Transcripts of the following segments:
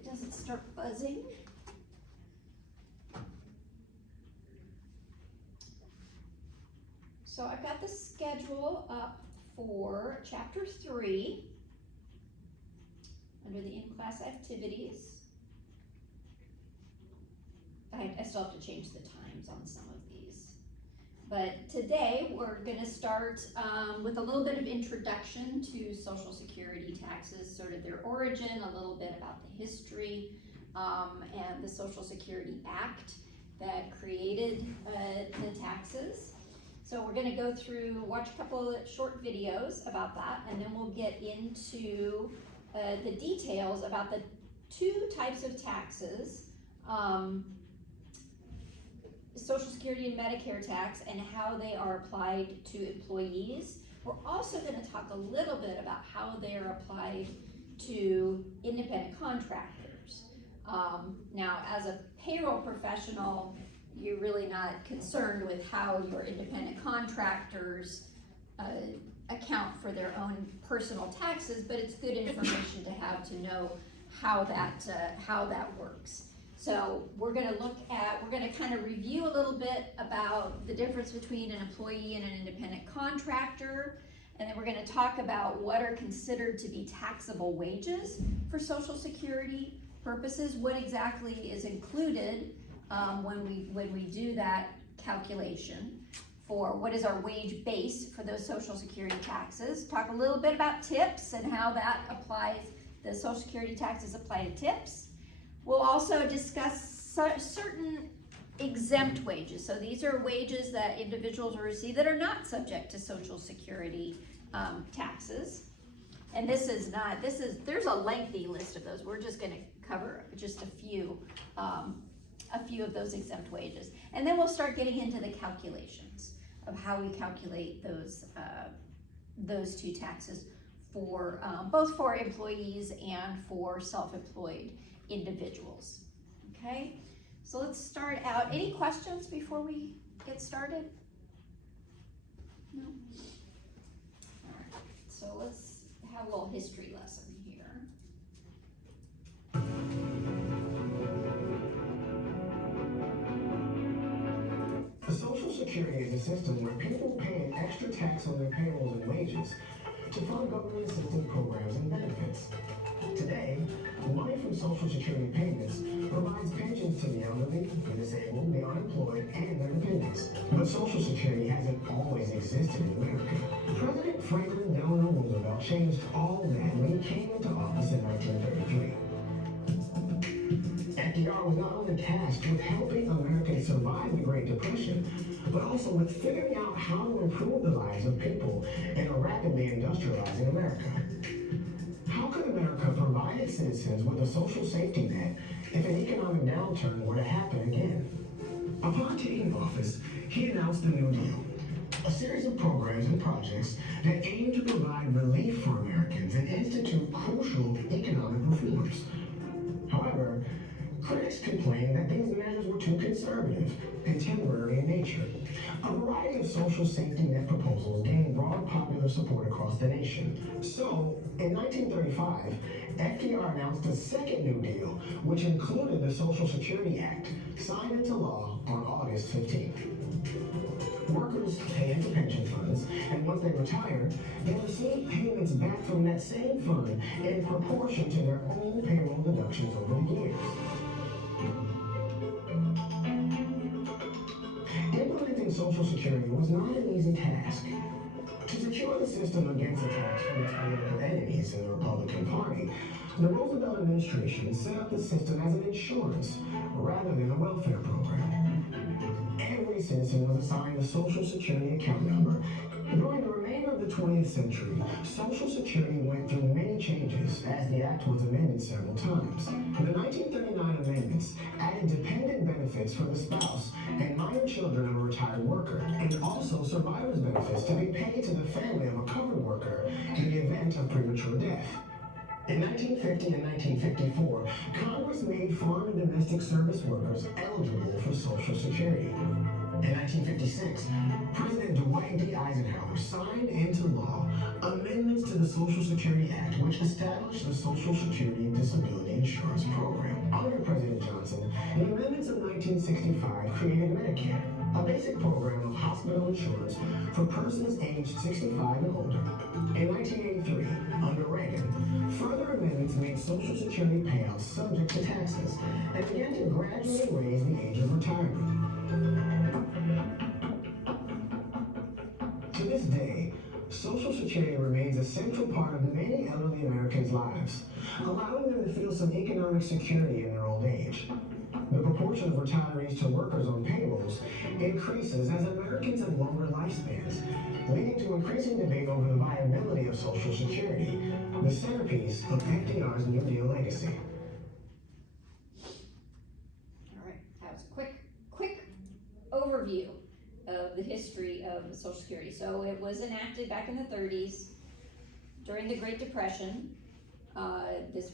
it doesn't start buzzing. So I've got the schedule up for chapter 3 under the in-class activities. I still have to change the times on some of these. But today we're going to start with a little bit of introduction to Social Security taxes, sort of their origin, a little bit about the history, and the Social Security Act that created the taxes. So we're going to go through, watch a couple of short videos about that, and then we'll get into the details about the two types of taxes, Social Security and Medicare tax, and how they are applied to employees. We're also going to talk a little bit about how they are applied to independent contractors. Now, as a payroll professional, you're really not concerned with how your independent contractors account for their own personal taxes, but it's good information to have to know how that works. So we're going to kind of review a little bit about the difference between an employee and an independent contractor, and then we're going to talk about what are considered to be taxable wages for Social Security purposes, what exactly is included when we do that calculation for what is our wage base for those Social Security taxes. Talk a little bit about tips and how that applies, the Social Security taxes apply to tips. We'll also discuss certain exempt wages. So these are wages that individuals will receive that are not subject to Social Security taxes. And there's a lengthy list of those. We're just going to cover just a few of those exempt wages. And then we'll start getting into the calculations of how we calculate those two taxes for both for employees and for self-employed individuals. Okay, so let's start out. Any questions before we get started? No? All right, so let's have a little history lesson here. Social Security is a system where people pay an extra tax on their payrolls and wages to fund government assistance programs and benefits. Today, money from Social Security payments provides pensions to the elderly, the disabled, the unemployed, and their dependents. But Social Security hasn't always existed in America. President Franklin Delano Roosevelt changed all that when he came into office in 1933. FDR was not only tasked with helping Americans survive the Great Depression, but also with figuring out how to improve the lives of people in a rapidly industrializing America. How could America provide its citizens with a social safety net if an economic downturn were to happen again? Upon taking office, he announced the New Deal, a series of programs and projects that aim to provide relief for Americans and institute crucial economic reforms. However, critics complained that these measures were too conservative and temporary in nature. A variety of social safety net proposals gained broad popular support across the nation. So, in 1935, FDR announced a second New Deal, which included the Social Security Act, signed into law on August 15th. Workers pay into pension funds, and once they retire, they receive payments back from that same fund in proportion to their own payroll deductions over the years. Implementing Social Security was not an easy task. To secure the system against attacks from its political enemies in the Republican Party, the Roosevelt administration set up the system as an insurance rather than a welfare program. Every citizen was assigned a Social Security account number. During the remainder of the 20th century, Social Security went through many changes as the Act was amended several times. The 1939 amendments added dependent benefits for the spouse and minor children of a retired worker, and also survivor's benefits to be paid to the family of a covered worker in the event of premature death. In 1950 and 1954, Congress made farm and domestic service workers eligible for Social Security. In 1956, President Dwight D. Eisenhower signed into law amendments to the Social Security Act, which established the Social Security and Disability Insurance insurance program. Under President Johnson, the amendments of 1965 created Medicare, a basic program of hospital insurance for persons aged 65 and older. In 1983, under Reagan, further amendments made Social Security payouts subject to taxes and began to gradually raise the age of retirement. To this day, Social Security remains a central part of many elderly Americans' lives, allowing them to feel some economic security in their old age. The proportion of retirees to workers on payrolls increases as Americans have longer lifespans, leading to increasing debate over the viability of Social Security, the centerpiece of FDR's New Deal legacy. All right, that was a quick overview of the history of Social Security. So it was enacted back in the 30s during the Great Depression.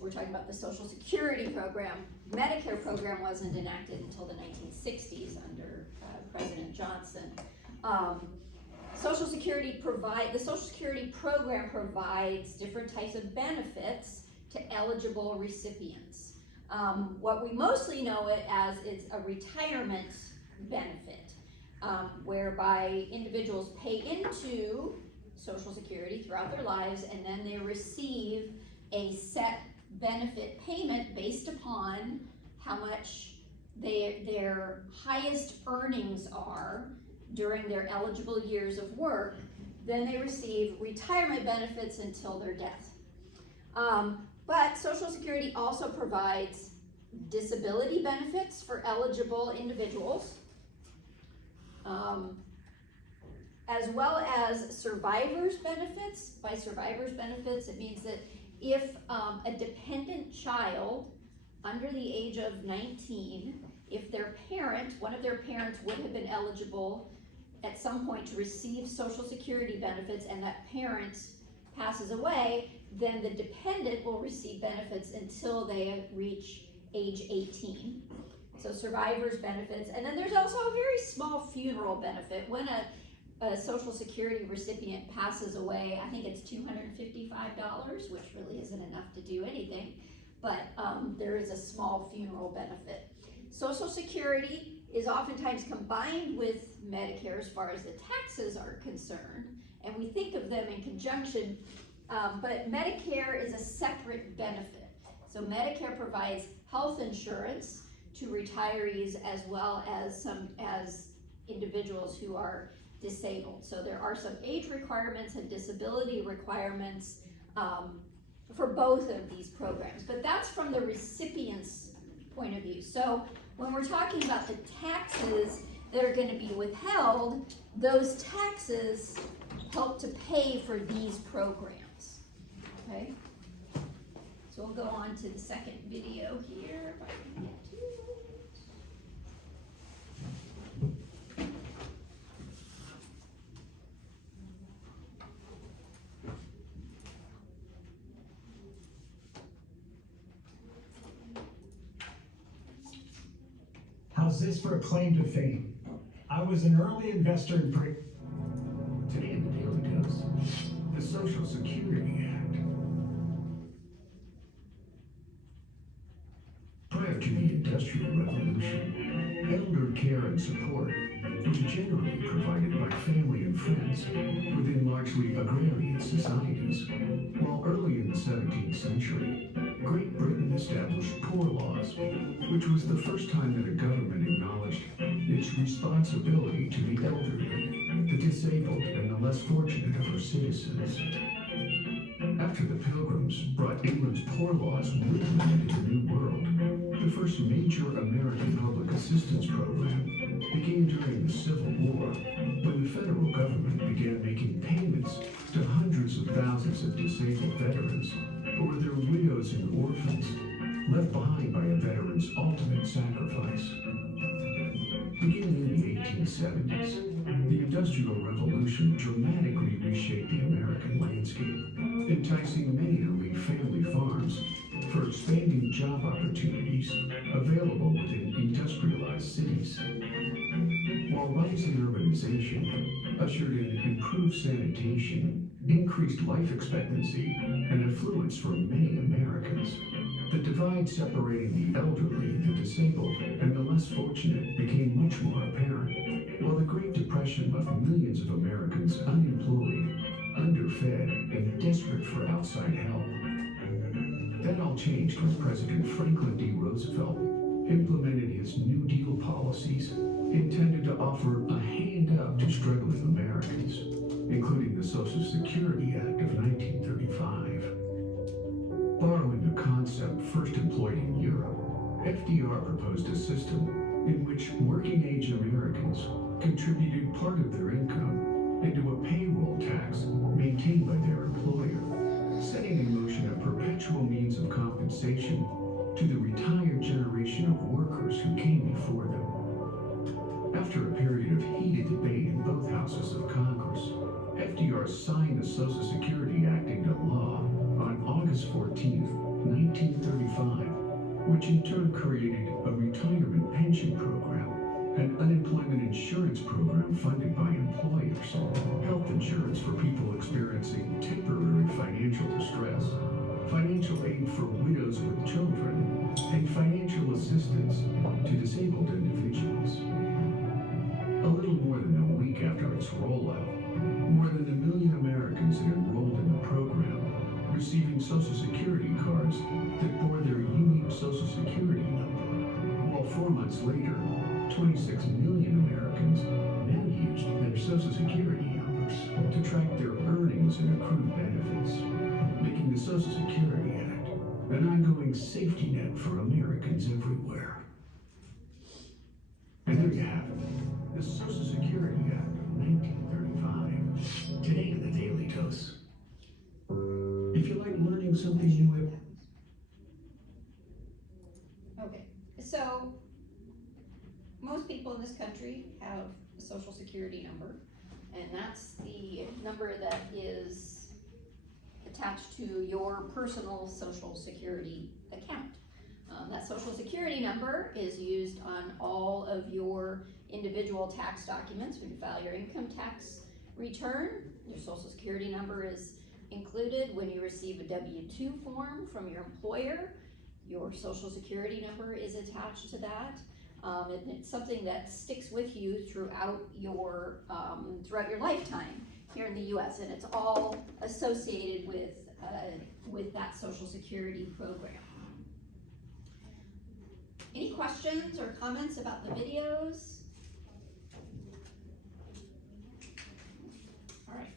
We're talking about the Social Security program. Medicare program wasn't enacted until the 1960s under President Johnson. The Social Security program provides different types of benefits to eligible recipients. What we mostly know it as is a retirement benefit, whereby individuals pay into Social Security throughout their lives, and then they receive a set benefit payment based upon how much their highest earnings are during their eligible years of work. Then they receive retirement benefits until their death. But Social Security also provides disability benefits for eligible individuals, as well as survivors benefits. By survivors benefits, it means that if a dependent child under the age of 19, if one of their parents would have been eligible at some point to receive Social Security benefits, and that parent passes away, then the dependent will receive benefits until they reach age 18. So survivors benefits. And then there's also a very small funeral benefit. When a Social Security recipient passes away, I think it's $255, which really isn't enough to do anything, but there is a small funeral benefit. Social Security is oftentimes combined with Medicare as far as the taxes are concerned, and we think of them in conjunction, but Medicare is a separate benefit. So Medicare provides health insurance to retirees as well as individuals who are disabled. So there are some age requirements and disability requirements for both of these programs, but that's from the recipient's point of view. So when we're talking about the taxes that are going to be withheld, those taxes help to pay for these programs. Okay? So we'll go on to the second video here, if I can get to it. How's this for a claim to fame? I was an early investor in Today in the Daily Dose, the Social Security Act. Prior to the Industrial Revolution, elder care and support was generally provided by family and friends within largely agrarian societies, while early in the 17th century, Great Britain established poor laws, which was the first time that a government acknowledged its responsibility to the elderly, the disabled, and the less fortunate of her citizens. After the Pilgrims brought England's poor laws with them into the New World, the first major American public assistance program began during the Civil War, when the federal government began making payments to hundreds of thousands of disabled veterans or their widows and orphans, left behind by a veteran's ultimate sacrifice. Beginning in the 1870s, the Industrial Revolution dramatically reshaped the American landscape, enticing many to leave family farms for expanding job opportunities available within industrialized cities. While rising urbanization ushered in improved sanitation, increased life expectancy, and affluence for many Americans, The divide separating the elderly, the disabled, and the less fortunate became much more apparent, while the Great Depression left millions of Americans unemployed, underfed, and desperate for outside help. That all changed when President Franklin D. Roosevelt implemented his New Deal policies intended to offer a hand up to struggling Americans, including the Social Security Act of 1935. Borrowing a concept first employed in Europe, FDR proposed a system in which working-age Americans contributed part of their income into a payroll tax maintained by their employer, setting in motion a perpetual means of compensation to the retired generation of workers who came before them. After a period of heated debate in both houses of Congress, FDR signed the Social Security Act into law on August 14, 1935, which in turn created a retirement pension program, an unemployment insurance program funded by employers, health insurance for people experiencing temporary financial distress, financial aid for widows with children, and financial assistance to disabled individuals. A little more than a week after its rollout, more than 1 million Americans had enrolled in the program, receiving Social Security cards that bore their unique Social Security number, while 4 months later, 26 million Americans now used their Social Security numbers to track their earnings and accrued benefits, making the Social Security Act an ongoing safety net for Americans everywhere. And there you have it, the Social Security Act of 1935. Today in the Daily Dose. If you like learning something new, Okay, so most people in this country have a social security number, and that's the number that is attached to your personal social security account. That social security number is used on all of your individual tax documents. When you file your income tax return, your social security number is included. When you receive a W-2 form from your employer, your social security number is attached to that. And it's something that sticks with you throughout your lifetime here in the U.S. and it's all associated with that social security program. Any questions or comments about the videos? All right,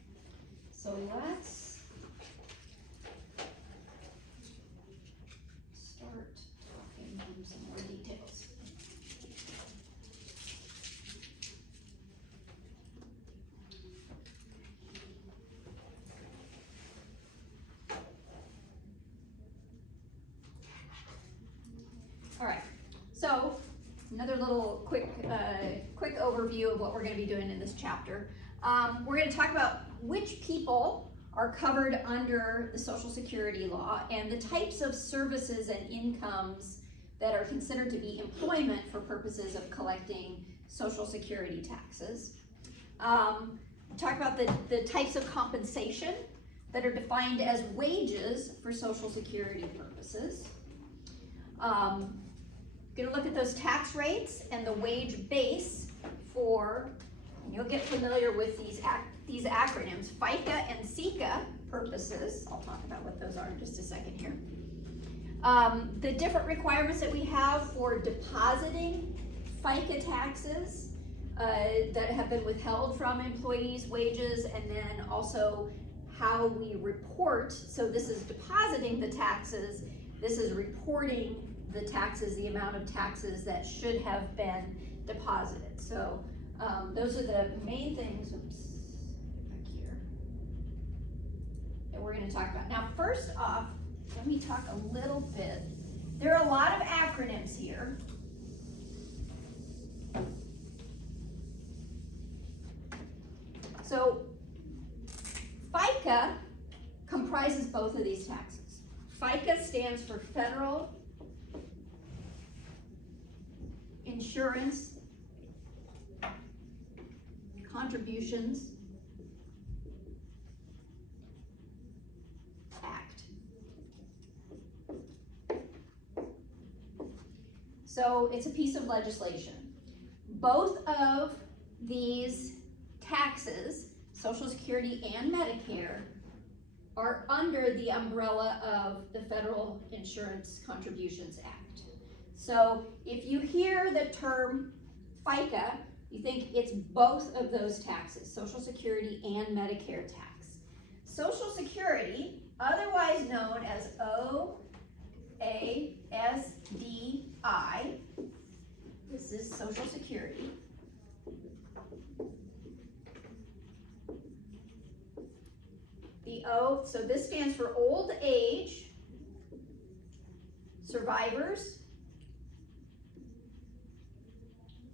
so let's start talking through some more details. All right, so another little quick overview of what we're going to be doing in this chapter. We're going to talk about which people are covered under the Social Security law and the types of services and incomes that are considered to be employment for purposes of collecting Social Security taxes. Talk about the types of compensation that are defined as wages for Social Security purposes. Going to look at those tax rates and the wage base for, and you'll get familiar with these acronyms, FICA and SECA purposes. I'll talk about what those are in just a second here. The different requirements that we have for depositing FICA taxes that have been withheld from employees' wages, and then also how we report. So this is depositing the taxes, this is reporting the taxes, the amount of taxes that should have been deposited. So those are the main things, oops, back here, that we're going to talk about. Now, first off, let me talk a little bit. There are a lot of acronyms here. So FICA comprises both of these taxes. FICA stands for Federal Insurance Contributions Act. So it's a piece of legislation. Both of these taxes, Social Security and Medicare, are under the umbrella of the Federal Insurance Contributions Act. So if you hear the term FICA, you think it's both of those taxes, Social Security and Medicare tax. Social Security, otherwise known as OASDI, this is Social Security. The O, so this stands for old age survivors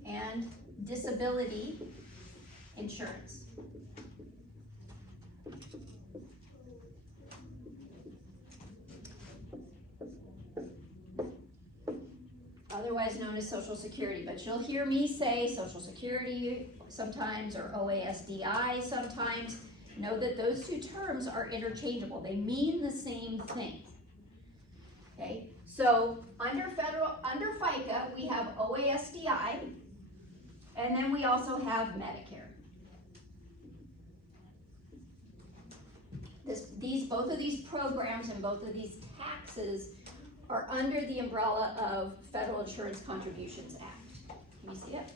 and disability insurance. Otherwise known as Social Security, but you'll hear me say Social Security sometimes or OASDI sometimes. Know that those two terms are interchangeable. They mean the same thing. Okay, so under FICA, we have OASDI, and then we also have Medicare. Both of these programs and both of these taxes are under the umbrella of Federal Insurance Contributions Act. Can you see it?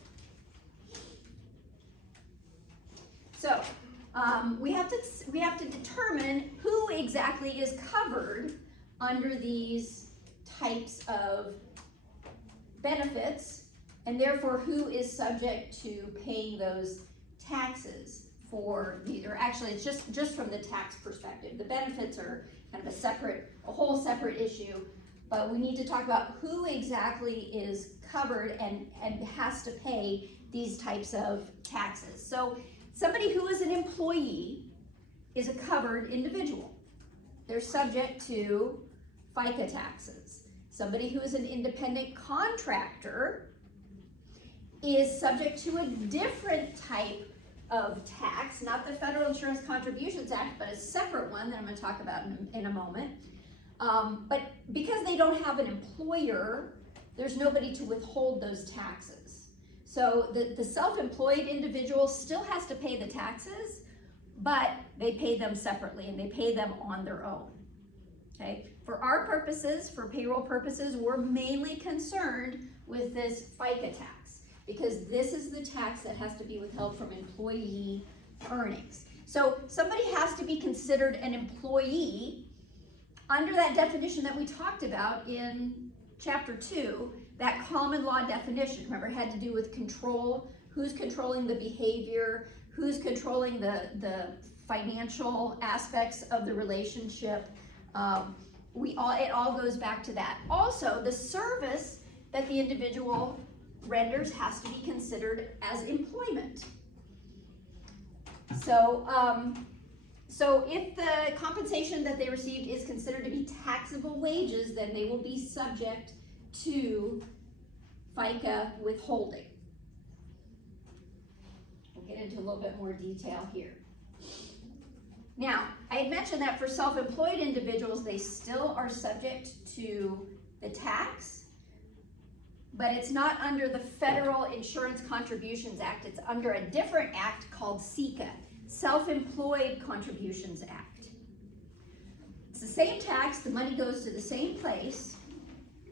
So we have to determine who exactly is covered under these types of benefits, and therefore who is subject to paying those taxes for these, or actually it's just from the tax perspective. The benefits are kind of a whole separate issue, but we need to talk about who exactly is covered and has to pay these types of taxes. So somebody who is an employee is a covered individual. They're subject to FICA taxes. Somebody who is an independent contractor is subject to a different type of tax, not the Federal Insurance Contributions Act, but a separate one that I'm going to talk about in a moment. But because they don't have an employer, there's nobody to withhold those taxes. So the self-employed individual still has to pay the taxes, but they pay them separately and they pay them on their own. Okay? For our purposes, for payroll purposes, we're mainly concerned with this FICA tax because this is the tax that has to be withheld from employee earnings. So somebody has to be considered an employee under that definition that we talked about in chapter 2, that common law definition. Remember, it had to do with control, who's controlling the behavior, who's controlling the financial aspects of the relationship. It all goes back to that. Also, the service that the individual renders has to be considered as employment. So if the compensation that they received is considered to be taxable wages, then they will be subject to FICA withholding. We'll get into a little bit more detail here. Now, I had mentioned that for self-employed individuals, they still are subject to the tax, but it's not under the Federal Insurance Contributions Act. It's under a different act called SECA, Self-Employed Contributions Act. It's the same tax, the money goes to the same place.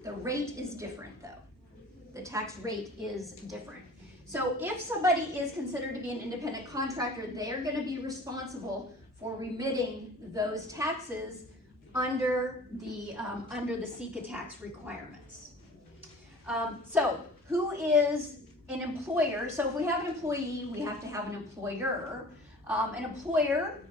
The rate is different though. The tax rate is different. So if somebody is considered to be an independent contractor, they are going to be responsible for remitting those taxes under the SECA tax requirements. So who is an employer? So if we have an employee, we have to have an employer. An employer,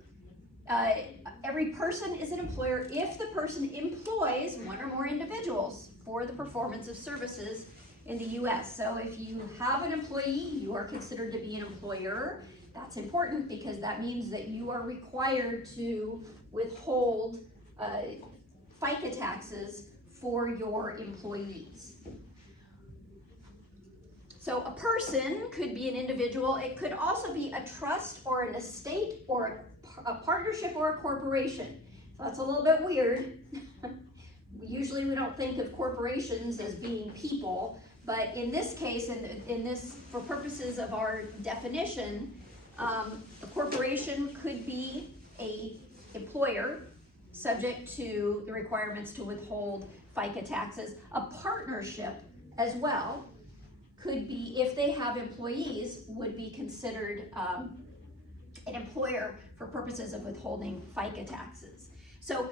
every person is an employer if the person employs one or more individuals for the performance of services in the U.S. So if you have an employee, you are considered to be an employer. That's important because that means that you are required to withhold FICA taxes for your employees. So a person could be an individual. It could also be a trust or an estate or a partnership or a corporation. So that's a little bit weird. Usually we don't think of corporations as being people, But in this case, for purposes of our definition, a corporation could be a employer subject to the requirements to withhold FICA taxes. A partnership as well could be, if they have employees, would be considered an employer for purposes of withholding FICA taxes. So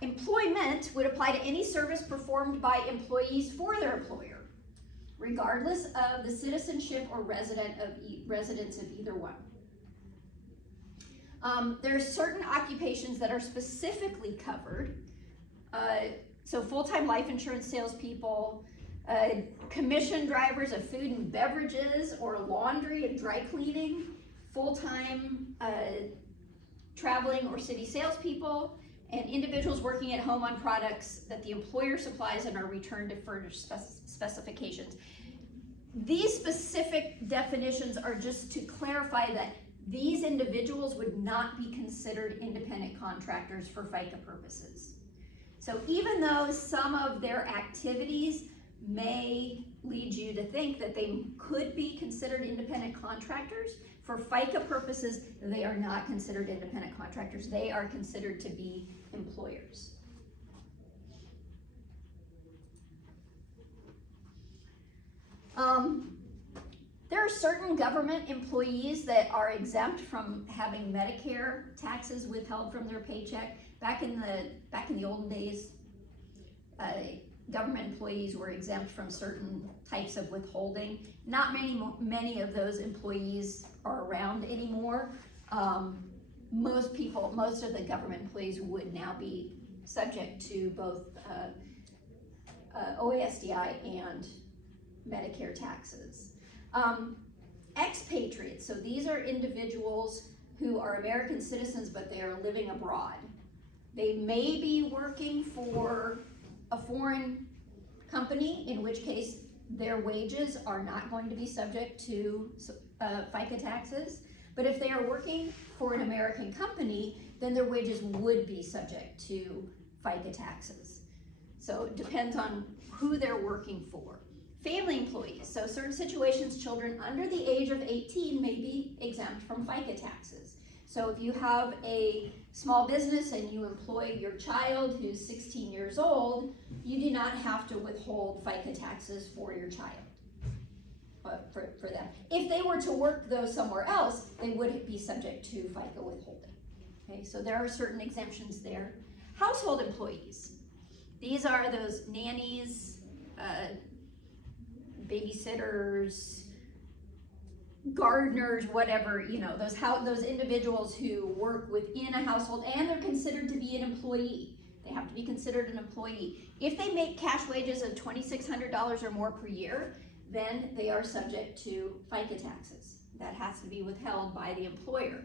employment would apply to any service performed by employees for their employer, regardless of the citizenship or residence of either one. There are certain occupations that are specifically covered. So full-time life insurance salespeople, commission drivers of food and beverages or laundry and dry cleaning, full-time traveling or city salespeople, and individuals working at home on products that the employer supplies and are returned to furnish specifications. These specific definitions are just to clarify that these individuals would not be considered independent contractors for FICA purposes. So even though some of their activities may lead you to think that they could be considered independent contractors, for FICA purposes, they are not considered independent contractors. They are considered to be employers. There are certain government employees that are exempt from having Medicare taxes withheld from their paycheck. Back in the olden days, government employees were exempt from certain types of withholding. Not many of those employees are around anymore. Most of the government employees would now be subject to both OASDI and Medicare taxes. Expatriates, so these are individuals who are American citizens, but they are living abroad. They may be working for a foreign company, in which case their wages are not going to be subject to FICA taxes. But if they are working for an American company, then their wages would be subject to FICA taxes. So it depends on who they're working for. Family employees, so certain situations, children under the age of 18 may be exempt from FICA taxes. So if you have a small business and you employ your child who's 16 years old, you do not have to withhold FICA taxes for your child, for them. If they were to work though somewhere else, they would be subject to FICA withholding. Okay, so there are certain exemptions there. Household employees, these are those nannies, babysitters, gardeners, whatever, those individuals who work within a household, and they're considered to be an employee. They have to be considered an employee. If they make cash wages of $2,600 or more per year, then they are subject to FICA taxes. That has to be withheld by the employer.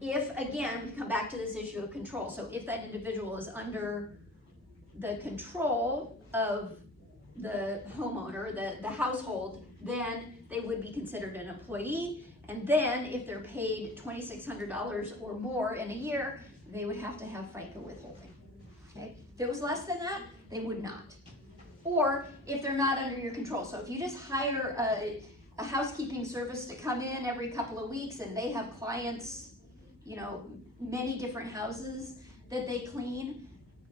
If, again, we come back to this issue of control. So if that individual is under the control of the homeowner, the household, then they would be considered an employee. And then if they're paid $2,600 or more in a year, they would have to have FICA withholding. Okay? If it was less than that, they would not. Or if they're not under your control. So if you just hire a housekeeping service to come in every couple of weeks and they have clients, many different houses that they clean,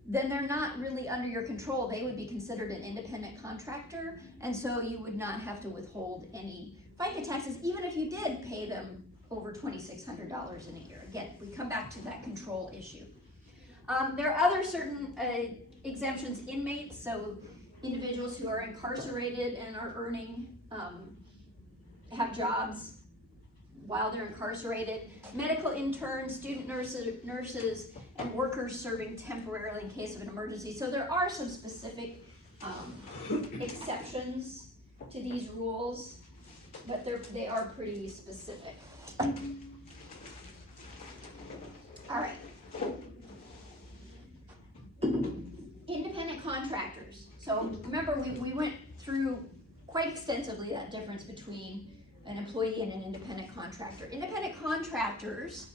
then they're not really under your control. They would be considered an independent contractor, and so you would not have to withhold any FICA taxes, even if you did pay them over $2,600 in a year. Again, we come back to that control issue. There are other certain exemptions. Inmates, so individuals who are incarcerated and are earning, have jobs while they're incarcerated. Medical interns, student nurses, and workers serving temporarily in case of an emergency. So there are some specific exceptions to these rules, but they are pretty specific. All right. Independent contractors. So remember, we went through quite extensively that difference between an employee and an independent contractor. Independent contractors,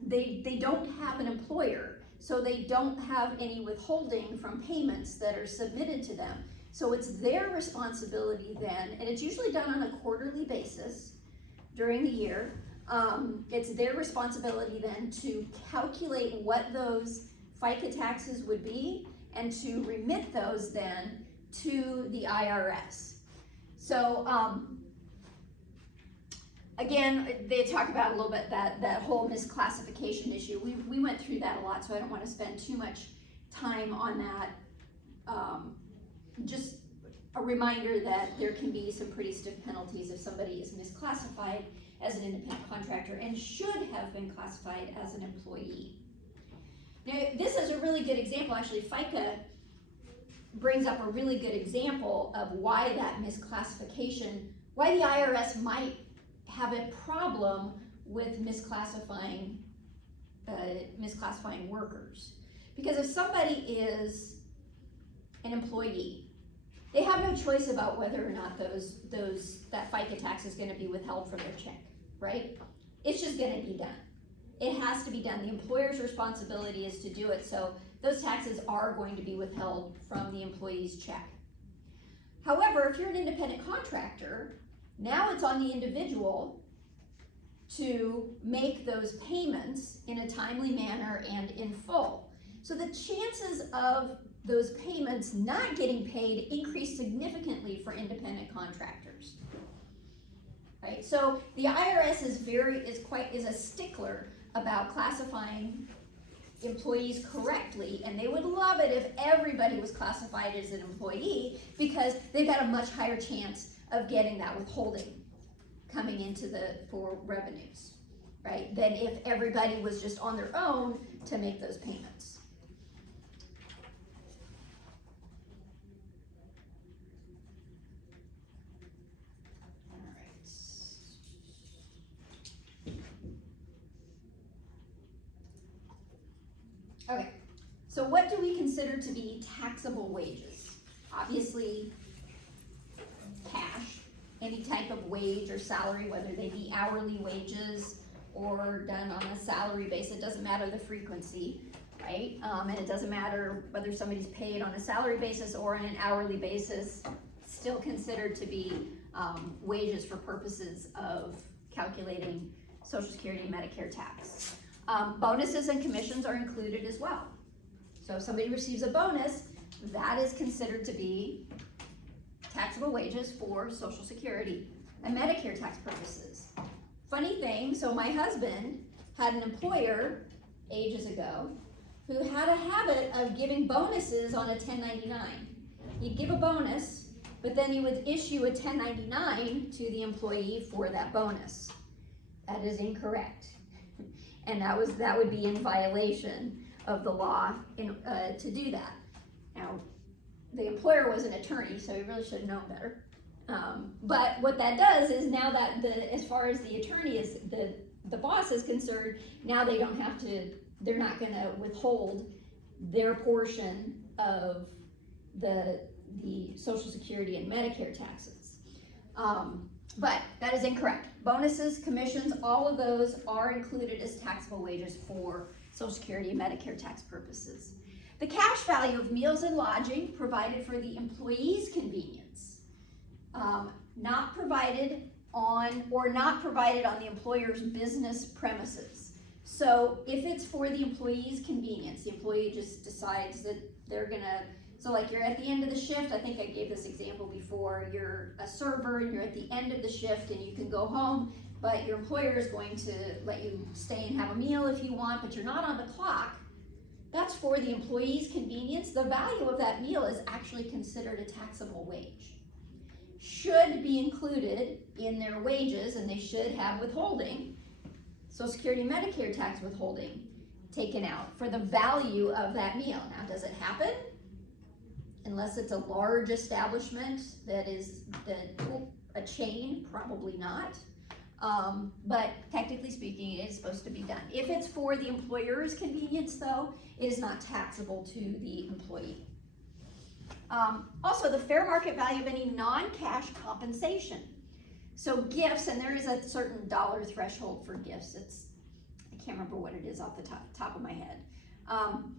they don't have an employer, so they don't have any withholding from payments that are submitted to them. So it's their responsibility then, and it's usually done on a quarterly basis during the year. It's their responsibility then to calculate what those FICA taxes would be and to remit those then to the IRS. So again, they talk about a little bit that whole misclassification issue. We went through that a lot, so I don't want to spend too much time on that. Just a reminder that there can be some pretty stiff penalties if somebody is misclassified as an independent contractor and should have been classified as an employee. Now, this is a really good example. Actually, FICA brings up a really good example of why that misclassification, why the IRS might have a problem with misclassifying workers. Because if somebody is an employee, they have no choice about whether or not that FICA tax is going to be withheld from their check, right? It's just going to be done. It has to be done. The employer's responsibility is to do it, so those taxes are going to be withheld from the employee's check. However, if you're an independent contractor, now it's on the individual to make those payments in a timely manner and in full. So the chances of those payments not getting paid increase significantly for independent contractors. Right? So the IRS is a stickler about classifying employees correctly, and they would love it if everybody was classified as an employee because they've got a much higher chance of getting that withholding coming into for revenues, right? Than if everybody was just on their own to make those payments. Okay, so what do we consider to be taxable wages? Obviously, cash, any type of wage or salary, whether they be hourly wages or done on a salary basis, it doesn't matter the frequency, right? And it doesn't matter whether somebody's paid on a salary basis or on an hourly basis, still considered to be wages for purposes of calculating Social Security and Medicare tax. Bonuses and commissions are included as well. So if somebody receives a bonus, that is considered to be taxable wages for Social Security and Medicare tax purposes. Funny thing, so my husband had an employer ages ago who had a habit of giving bonuses on a 1099. He'd give a bonus, but then he would issue a 1099 to the employee for that bonus. That is incorrect. And that would be in violation of the law to do that. Now, the employer was an attorney, so he really should have known better. But what that does is now that as far as the attorney is, the boss is concerned, now they don't have to, they're not gonna withhold their portion of the Social Security and Medicare taxes. But that is incorrect. Bonuses, commissions, all of those are included as taxable wages for Social Security and Medicare tax purposes. The cash value of meals and lodging provided for the employee's convenience, not provided on the employer's business premises. So if it's for the employee's convenience, the employee just decides that they're gonna, so like you're at the end of the shift, I think I gave this example before, you're a server and you're at the end of the shift and you can go home, but your employer is going to let you stay and have a meal if you want, but you're not on the clock. That's for the employee's convenience. The value of that meal is actually considered a taxable wage. Should be included in their wages, and they should have withholding, Social Security and Medicare tax withholding taken out for the value of that meal. Now, does it happen? Unless it's a large establishment that is a chain, probably not. But technically speaking, it is supposed to be done. If it's for the employer's convenience, though, it is not taxable to the employee. Also, the fair market value of any non-cash compensation. So gifts, and there is a certain dollar threshold for gifts. I can't remember what it is off the top of my head.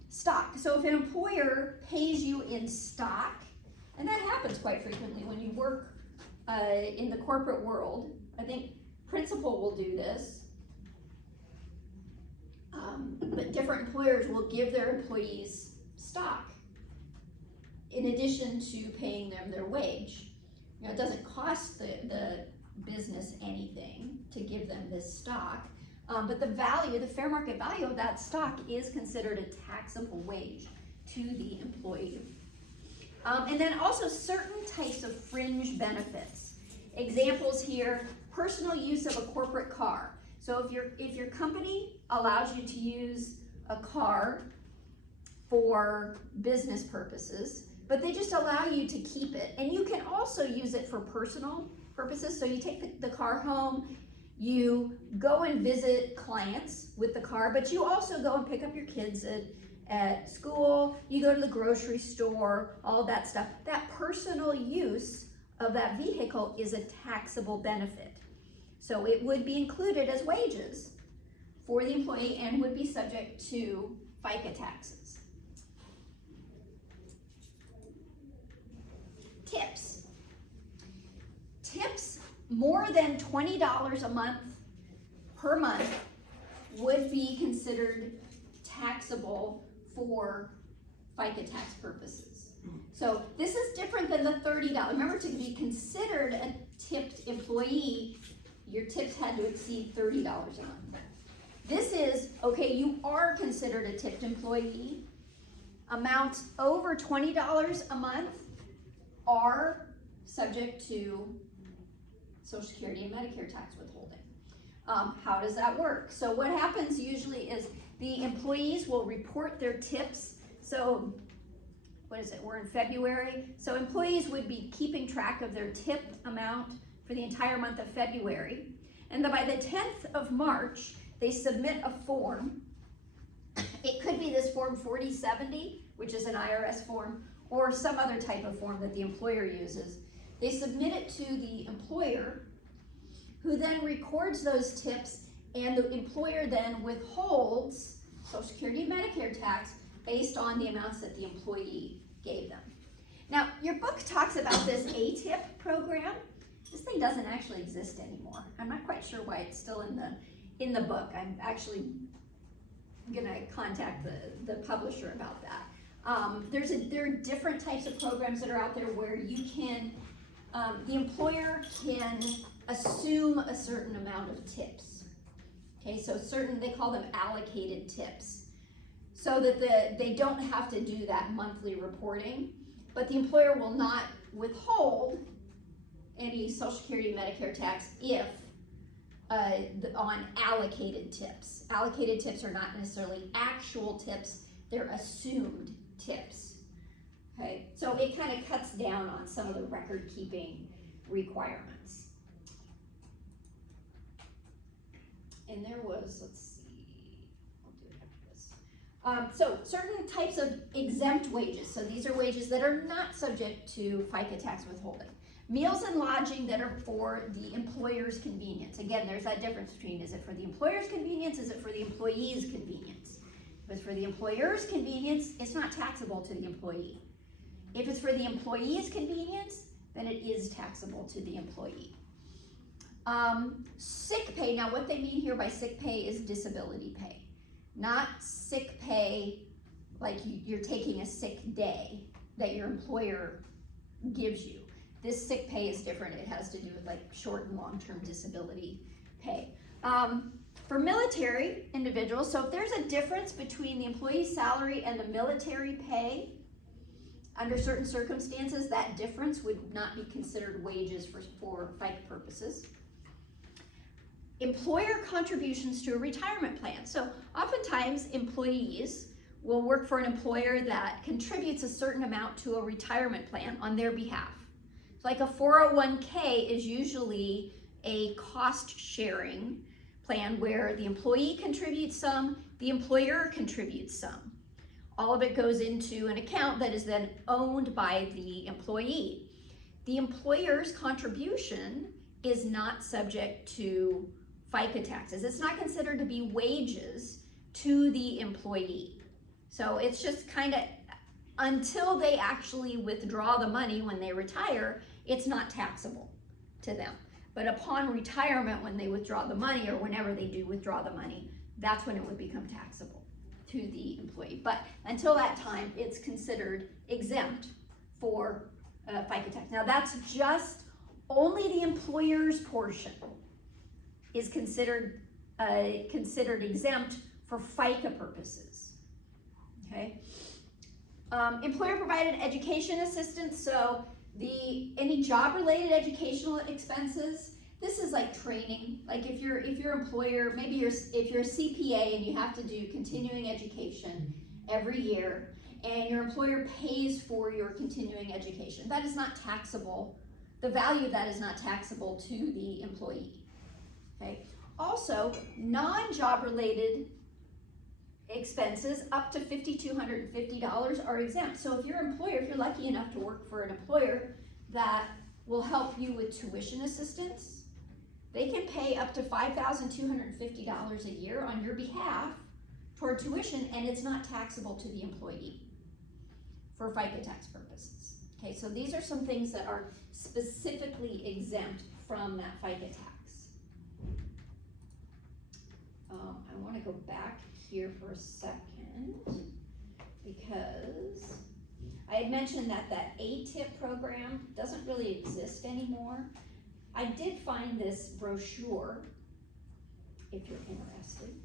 Stock. So if an employer pays you in stock, And that happens quite frequently when you work in the corporate world. I think principal will do this. But different employers will give their employees stock in addition to paying them their wage. You know, it doesn't cost the business anything to give them this stock, but the value, the fair market value of that stock is considered a taxable wage to the employee. And then also certain types of fringe benefits. Examples here, personal use of a corporate car. So if your company allows you to use a car for business purposes, but they just allow you to keep it, and you can also use it for personal purposes. So you take the car home, you go and visit clients with the car, but you also go and pick up your kids at school, you go to the grocery store, all that stuff. That personal use of that vehicle is a taxable benefit. So it would be included as wages for the employee and would be subject to FICA taxes. Tips. Tips more than $20 a month per month would be considered taxable for FICA tax purposes. So this is different than the $30. Remember, to be considered a tipped employee, your tips had to exceed $30 a month. This is, okay, you are considered a tipped employee. Amounts over $20 a month are subject to Social Security and Medicare tax withholding. How does that work? So what happens usually is the employees will report their tips. So what is it? We're in February. So employees would be keeping track of their tip amount for the entire month of February. And then by the 10th of March, they submit a form. It could be this form 4070, which is an IRS form, or some other type of form that the employer uses. They submit it to the employer, who then records those tips, and the employer then withholds Social Security and Medicare tax based on the amounts that the employee gave them. Now, your book talks about this ATIP program. This thing doesn't actually exist anymore. I'm not quite sure why it's still in the book. I'm actually gonna contact the publisher about that. There are different types of programs that are out there where you can, the employer can assume a certain amount of tips. Okay, so they call them allocated tips, so that they don't have to do that monthly reporting, but the employer will not withhold any Social Security and Medicare tax if on allocated tips. Allocated tips are not necessarily actual tips, they're assumed tips. Okay, so it kind of cuts down on some of the record keeping requirements. And there was, let's see, I'll do it after this. So certain types of exempt wages. So these are wages that are not subject to FICA tax withholding. Meals and lodging that are for the employer's convenience. Again, there's that difference between, is it for the employer's convenience, is it for the employee's convenience? If it's for the employer's convenience, it's not taxable to the employee. If it's for the employee's convenience, then it is taxable to the employee. Sick pay, now what they mean here by sick pay is disability pay. Not sick pay like you're taking a sick day that your employer gives you. This sick pay is different. It has to do with like short and long-term disability pay. For military individuals, so if there's a difference between the employee's salary and the military pay, under certain circumstances, that difference would not be considered wages for FICA purposes. Employer contributions to a retirement plan. So oftentimes employees will work for an employer that contributes a certain amount to a retirement plan on their behalf. So like a 401k is usually a cost sharing plan where the employee contributes some, the employer contributes some. All of it goes into an account that is then owned by the employee. The employer's contribution is not subject to FICA taxes. It's not considered to be wages to the employee. So it's just kind of, until they actually withdraw the money when they retire, it's not taxable to them. But upon retirement, when they withdraw the money, or whenever they do withdraw the money, that's when it would become taxable to the employee. But until that time, it's considered exempt for FICA tax. Now that's just only the employer's portion is considered exempt for FICA purposes. Okay. Employer provided education assistance. So any job related educational expenses. This is like training. Like if your employer, maybe if you're a CPA and you have to do continuing education every year, and your employer pays for your continuing education, that is not taxable. The value of that is not taxable to the employee. Okay. Also, non-job related expenses up to $5,250 are exempt. So if your employer, if you're lucky enough to work for an employer that will help you with tuition assistance, they can pay up to $5,250 a year on your behalf toward tuition, and it's not taxable to the employee for FICA tax purposes. Okay, so these are some things that are specifically exempt from that FICA tax. I want to go back here for a second because I had mentioned that ATIP program doesn't really exist anymore. I did find this brochure, if you're interested,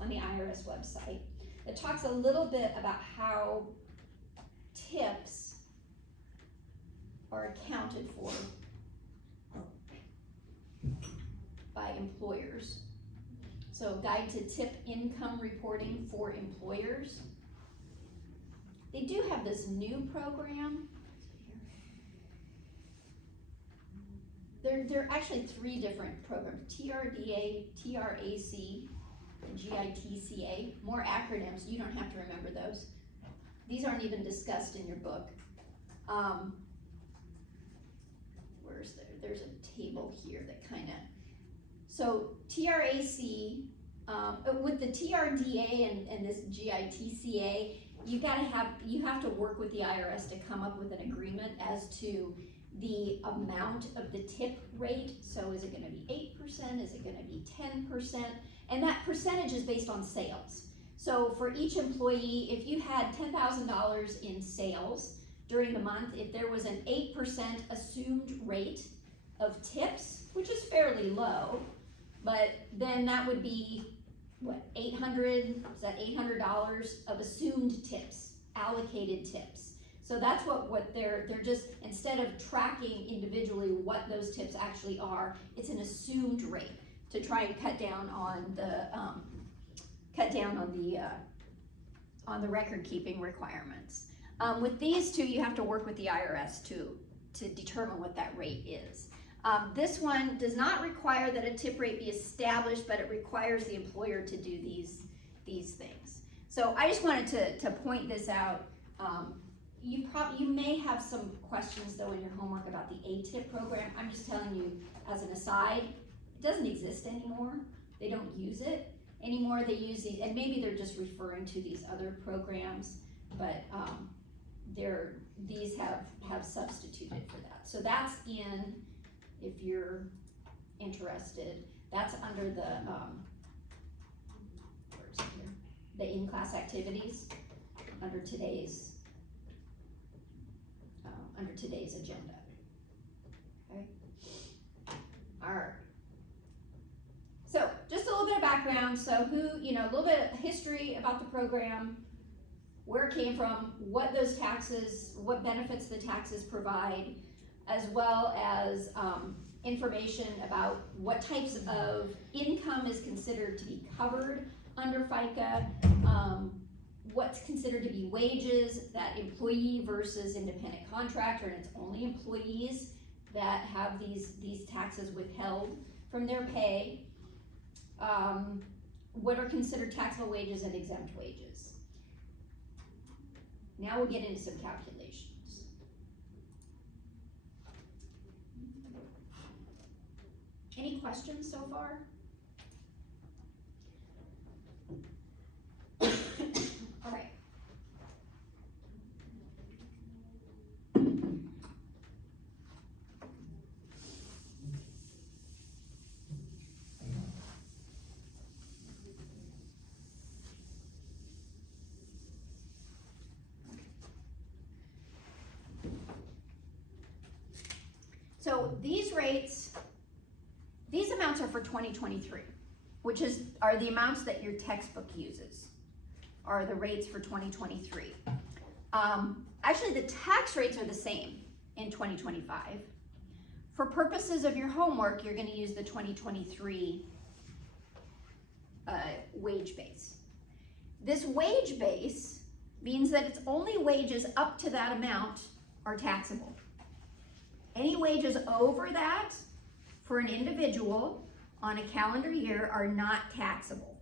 on the IRS website. It talks a little bit about how tips are accounted for by employers. So guide to tip income reporting for employers. They do have this new program. There are actually 3 different programs: TRDA, TRAC, and GITCA. More acronyms, you don't have to remember those. These aren't even discussed in your book. There's a table here that kind of, so TRAC, with the TRDA and this GITCA, you have to work with the IRS to come up with an agreement as to the amount of the tip rate. So is it gonna be 8%, is it gonna be 10%? And that percentage is based on sales. So for each employee, if you had $10,000 in sales during the month, if there was an 8% assumed rate of tips, which is fairly low, but then that would be, what, $800 of assumed tips, allocated tips. So that's what they're just, instead of tracking individually what those tips actually are, it's an assumed rate to try and cut down on the record keeping requirements. With these two, you have to work with the IRS to determine what that rate is. This one does not require that a tip rate be established, but it requires the employer to do these things. So I just wanted to point this out. You may have some questions though in your homework about the ATIP program. I'm just telling you as an aside, it doesn't exist anymore. They don't use it anymore. They use these, and maybe they're just referring to these other programs, but these have substituted for that. So that's in, if you're interested, that's under the where is it here? The in-class activities under today's agenda. Okay. All right. So just a little bit of background. So a little bit of history about the program, where it came from, what those taxes, what benefits the taxes provide, as well as information about what types of income is considered to be covered under FICA, what's considered to be wages, that employee versus independent contractor, and it's only employees that have these taxes withheld from their pay, what are considered taxable wages and exempt wages. Now we'll get into some calculations. Any questions so far? All right. So these rates, these amounts are for 2023, which are the amounts that your textbook uses, are the rates for 2023. Actually, the tax rates are the same in 2025. For purposes of your homework, you're going to use the 2023 wage base. This wage base means that it's only wages up to that amount are taxable. Any wages over that for an individual on a calendar year are not taxable.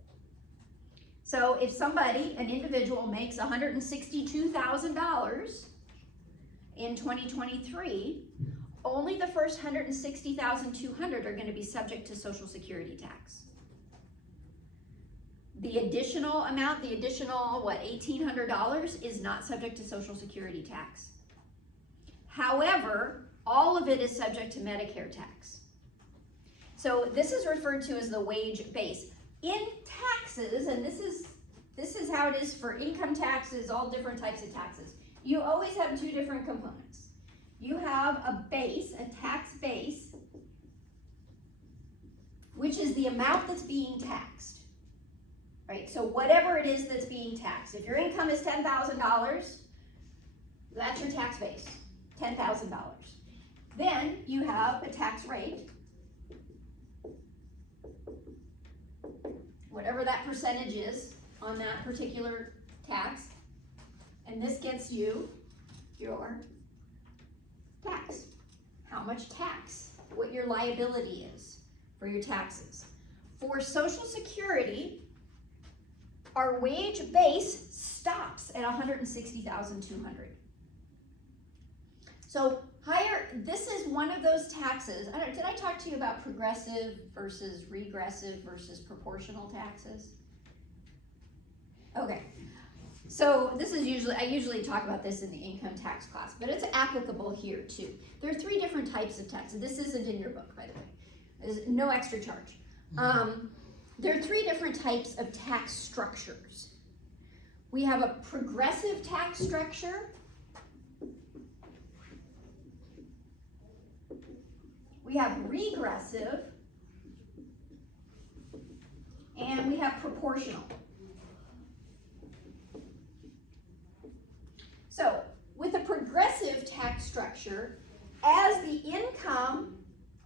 So if somebody, an individual, makes $162,000 in 2023, only the first $160,200 are going to be subject to Social Security tax. The additional amount, the additional, $1,800 is not subject to Social Security tax. However, all of it is subject to Medicare tax. So this is referred to as the wage base. In taxes, and this is how it is for income taxes, all different types of taxes, you always have two different components. You have a base, a tax base, which is the amount that's being taxed, right? So whatever it is that's being taxed. If your income is $10,000, that's your tax base, $10,000. Then you have a tax rate, whatever that percentage is on that particular tax, and this gets you your tax. How much tax, what your liability is for your taxes. For Social Security, our wage base stops at $160,200. So this is one of those taxes. Did I talk to you about progressive versus regressive versus proportional taxes? Okay, so this is I usually talk about this in the income tax class, but it's applicable here too. There are three different types of taxes. This isn't in your book, by the way. There's no extra charge. There are three different types of tax structures. We have a progressive tax structure. We have regressive, and we have proportional. So, with a progressive tax structure, as the income,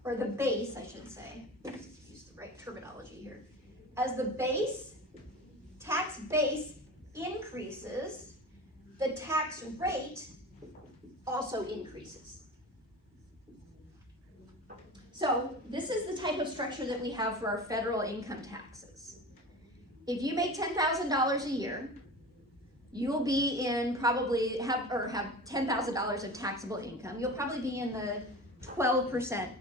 or the base, I should say, use the right terminology here, as the tax base increases, the tax rate also increases. So this is the type of structure that we have for our federal income taxes. If you make $10,000 a year, you'll be in probably have $10,000 of taxable income. You'll probably be in the 12%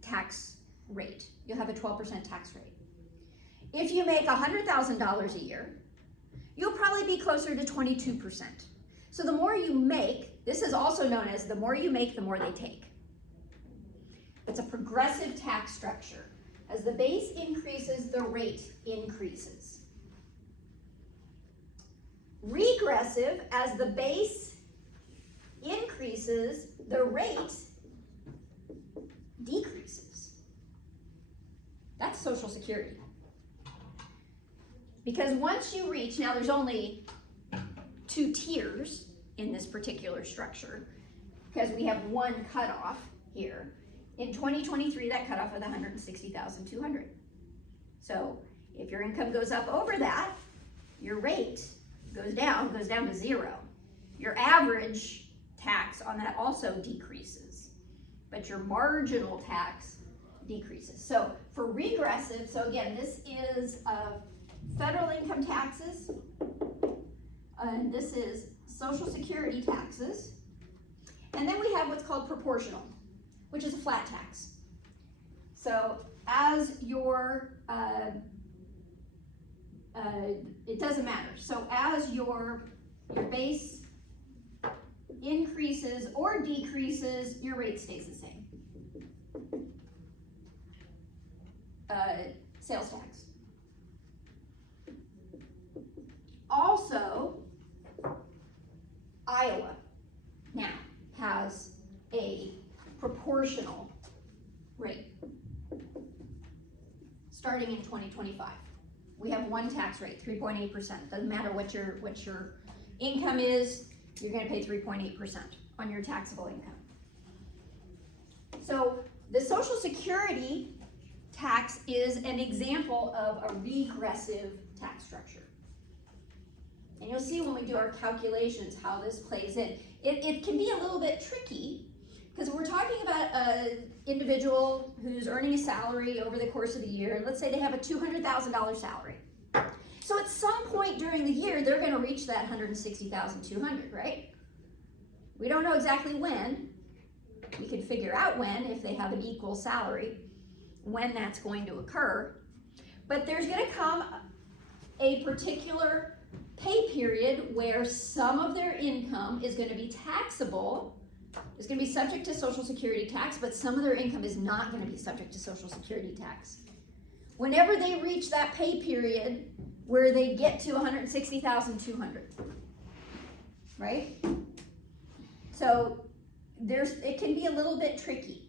tax rate. You'll have a 12% tax rate. If you make $100,000 a year, you'll probably be closer to 22%. So the more you make, this is also known as the more you make, the more they take. It's a progressive tax structure. As the base increases, the rate increases. Regressive, as the base increases, the rate decreases. That's Social Security. Because once you reach, now there's only 2 tiers in this particular structure, because we have one cutoff here. In 2023, that cutoff was $160,200. So if your income goes up over that, your rate goes down to 0. Your average tax on that also decreases, but your marginal tax decreases. So for regressive, so again, this is federal income taxes, and this is Social Security taxes, and then we have what's called proportional, which is a flat tax. So as your, it doesn't matter. So as your base increases or decreases, your rate stays the same. Sales tax. Also, Iowa now has a proportional rate. Starting in 2025. We have one tax rate, 3.8%. Doesn't matter what your income is, you're gonna pay 3.8% on your taxable income. So the Social Security tax is an example of a regressive tax structure. And you'll see when we do our calculations how this plays in. It can be a little bit tricky because we're talking about an individual who's earning a salary over the course of the year. And let's say they have a $200,000 salary. So at some point during the year, they're going to reach that $160,200, right? We don't know exactly when. We can figure out when, if they have an equal salary, when that's going to occur. But there's going to come a particular pay period where some of their income is going to be taxable, is going to be subject to Social Security tax, but some of their income is not going to be subject to Social Security tax. Whenever they reach that pay period where they get to $160,200, right? So it can be a little bit tricky.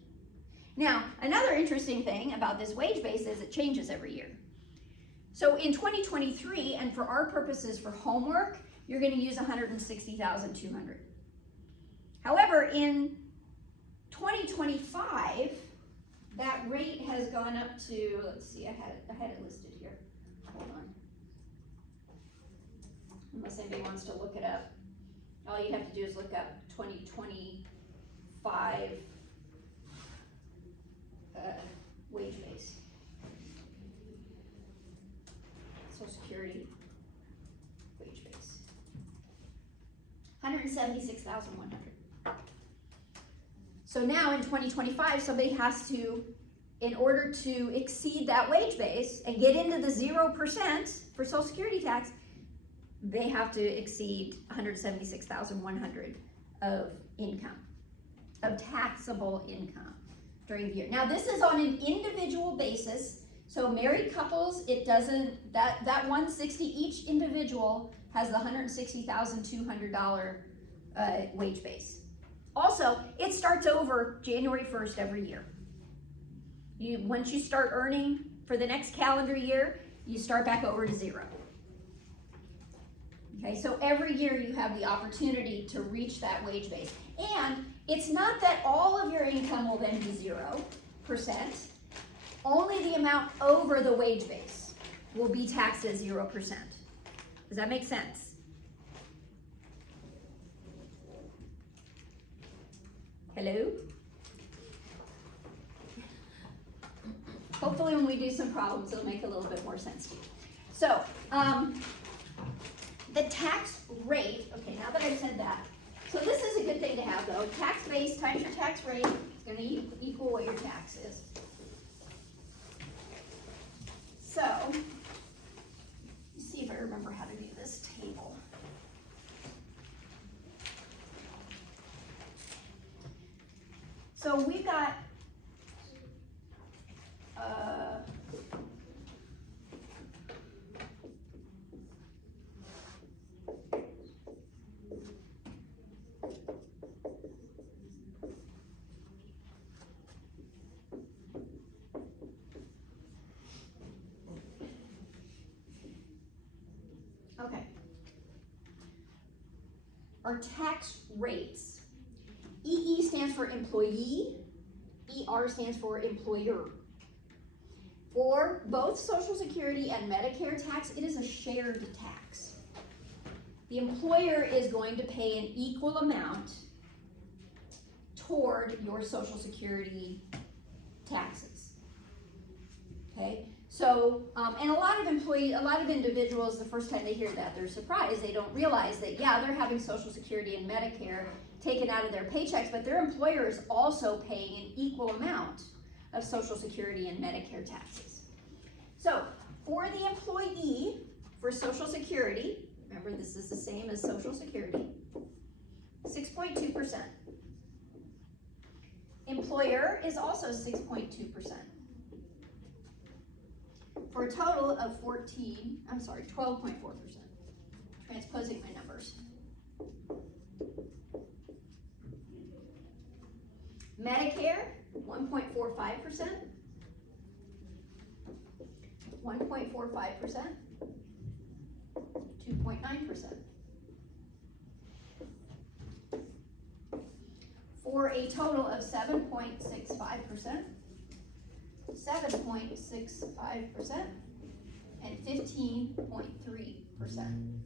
Now, another interesting thing about this wage base is it changes every year. So in 2023, and for our purposes for homework, you're going to use $160,200. However, in 2025, that rate has gone up to, let's see, I had it listed here. Hold on. Unless anybody wants to look it up. All you have to do is look up 2025 wage base. Social Security wage base. $176,100. So now in 2025, somebody has to, in order to exceed that wage base and get into the 0% for Social Security tax, they have to exceed $176,100 of income, of taxable income during the year. Now this is on an individual basis. So married couples, it doesn't, that 160, each individual has the $160,200 wage base. Also, it starts over January 1st every year. Once you start earning for the next calendar year, you start back over to 0. Okay, so every year you have the opportunity to reach that wage base. And it's not that all of your income will then be 0%. Only the amount over the wage base will be taxed at 0%. Does that make sense? Hello? Hopefully when we do some problems, it'll make a little bit more sense to you. So, the tax rate, okay, now that I've said that, so this is a good thing to have though. Tax base times your tax rate is going to equal what your tax is. So, let's see if I remember how to do this table. So we've got our tax rates. EE stands for employee, ER stands for employer. For both Social Security and Medicare tax, it is a shared tax. The employer is going to pay an equal amount toward your Social Security taxes. Okay? So, and a lot of individuals, the first time they hear that, they're surprised. They don't realize that, yeah, they're having Social Security and Medicare taken out of their paychecks, but their employer is also paying an equal amount of Social Security and Medicare taxes. So, for the employee, for Social Security, remember this is the same as Social Security, 6.2%. Employer is also 6.2%. For a total of 12.4%. Transposing my numbers. Medicare 1.45%, 1.45%, 2.9%. For a total of 7.65%, 7.65%, and 15.3%.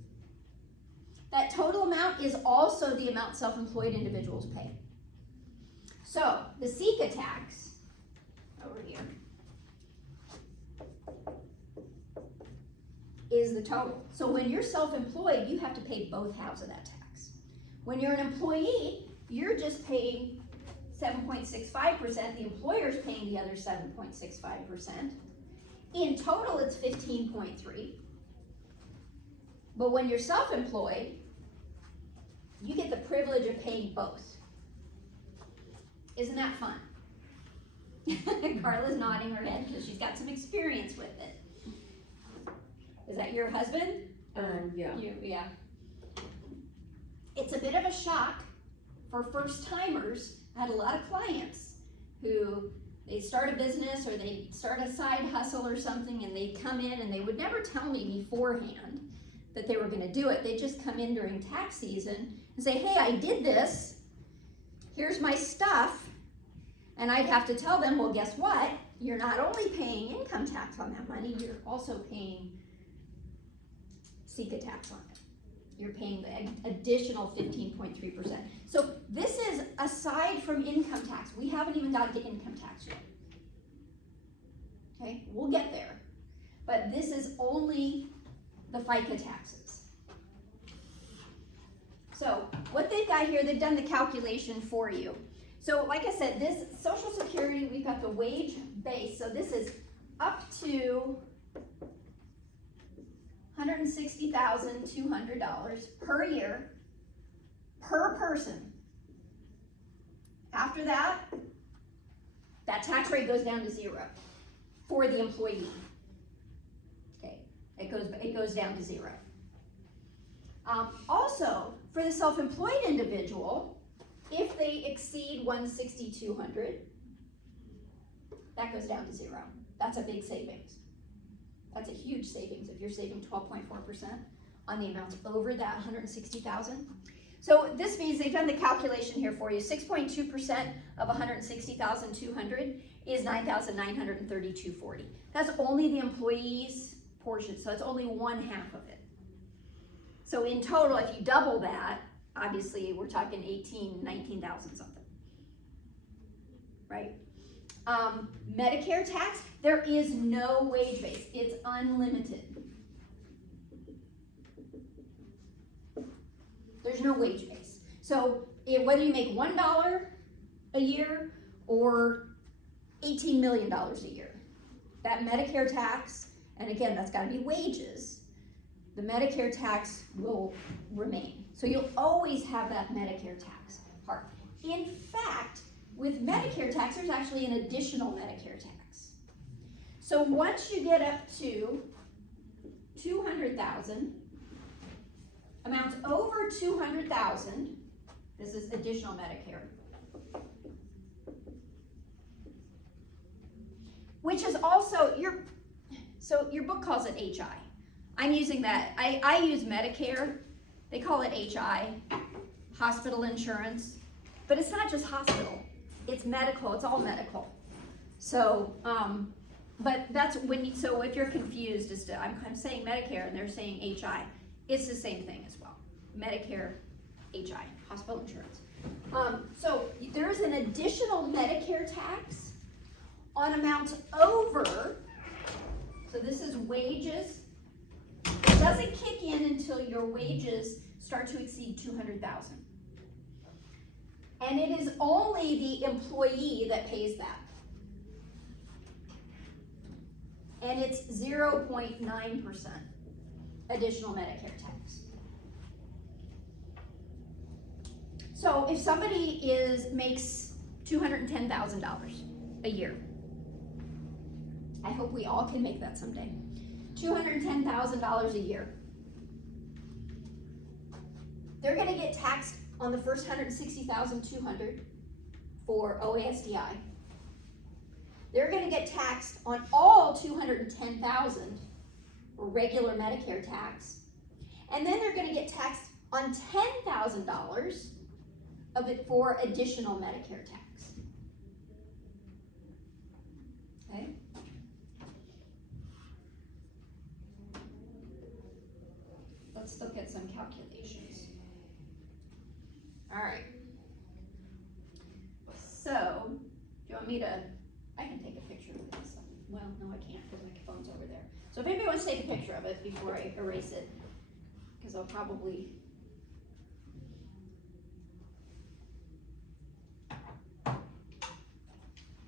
That total amount is also the amount self-employed individuals pay. So, the SECA tax, over here, is the total. So when you're self-employed, you have to pay both halves of that tax. When you're an employee, you're just paying 7.65%, the employer's paying the other 7.65%. In total, it's 15.3%. But when you're self-employed, you get the privilege of paying both. Isn't that fun? Carla's nodding her head because she's got some experience with it. Is that your husband? Yeah. Yeah. It's a bit of a shock for first timers. I had a lot of clients who they start a business or they start a side hustle or something, and they come in and they would never tell me beforehand that they were going to do it. They just come in during tax season and say, hey, I did this. Here's my stuff. And I'd have to tell them, well, guess what? You're not only paying income tax on that money, you're also paying SECA tax on it. You're paying the additional 15.3%. So this is aside from income tax. We haven't even got to income tax yet. Okay, we'll get there. But this is only the FICA taxes. So what they've got here, they've done the calculation for you. So like I said, this Social Security, we've got the wage base. So this is up to $160,200 per year, per person. After that, that tax rate goes down to 0 for the employee. Okay, it goes down to 0. Also, for the self-employed individual, if they exceed $160,200, that goes down to 0. That's a big savings. That's a huge savings if you're saving 12.4% on the amounts over that 160,000. So this means they've done the calculation here for you. 6.2% of 160,200 is 9,932.40. That's only the employee's portion, so it's only 1/2 of it. So in total, if you double that, obviously we're talking 19,000 something, right? Medicare tax, there is no wage base. It's unlimited. There's no wage base. So whether you make $1 a year or $18 million a year, that Medicare tax, and again, that's got to be wages, the Medicare tax will remain. So you'll always have that Medicare tax part. In fact, with Medicare tax, there's actually an additional Medicare tax. So once you get up to 200,000, amounts over 200,000, this is additional Medicare, which is also so your book calls it HI. I'm using that. I use Medicare. They call it HI, hospital insurance, but it's not just hospital. It's medical. It's all medical. So, but that's when. So if you're confused as to I'm saying Medicare and they're saying HI, it's the same thing as well. Medicare, HI, hospital insurance. So there's an additional Medicare tax on amounts over. So this is wages. It doesn't kick in until your wages start to exceed 200,000. And it is only the employee that pays that. And it's 0.9% additional Medicare tax. So if somebody makes $210,000 a year, I hope we all can make that someday. $210,000 a year. They're going to get taxed on the first $160,200 for OASDI. they're gonna get taxed on all 210,000 regular Medicare tax, and then they're gonna get taxed on $10,000 of it for additional Medicare tax. Okay? Let's look at some calculations. All right. So, do you want me to, I can take a picture of this. Well, no, I can't because my phone's over there. So if anybody wants to take a picture of it before I erase it, because I'll probably, get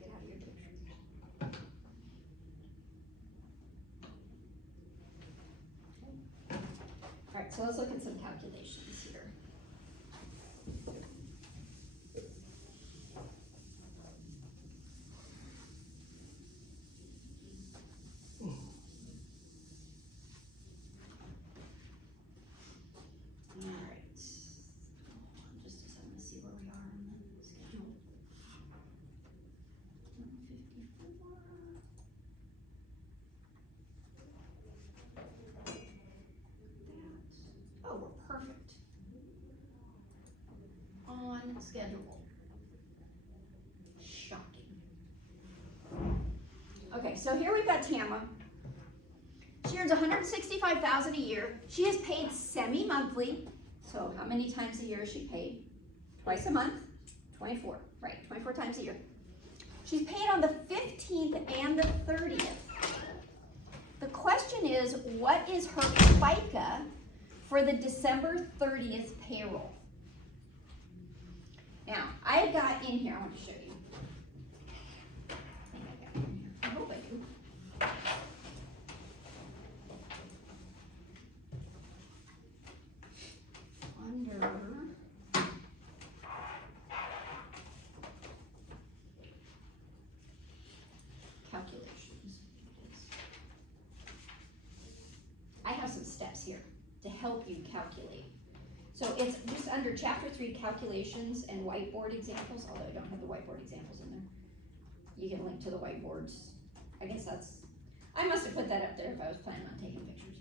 out of your picture. All right, so let's look at some calculations here. All right. Hold on just a second to see where we are on the schedule. 154. Oh, we're perfect. On schedule. Shocking. Okay, so here we've got Tamara. She earns $165,000 a year. She is paid semi-monthly. So how many times a year is she paid? Twice a month. 24, right, 24 times a year. She's paid on the 15th and the 30th. The question is, what is her FICA for the December 30th payroll? Now, I've got in here, I want to show you. I think I got it in here. I hope I do. Under calculations. I have some steps here to help you calculate. So it's just under chapter 3 calculations and whiteboard examples, although I don't have the whiteboard examples in there. You can link to the whiteboards. I guess I must have put that up there if I was planning on taking pictures.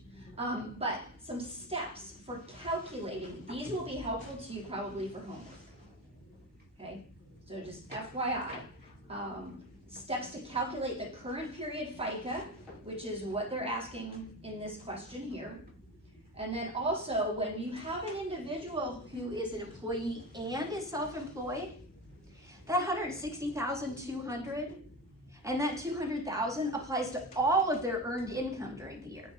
But some steps for calculating. These will be helpful to you probably for homework. Okay, so just FYI. Steps to calculate the current period FICA, which is what they're asking in this question here. And then also, when you have an individual who is an employee and is self-employed, that $160,200 and that $200,000 applies to all of their earned income during the year.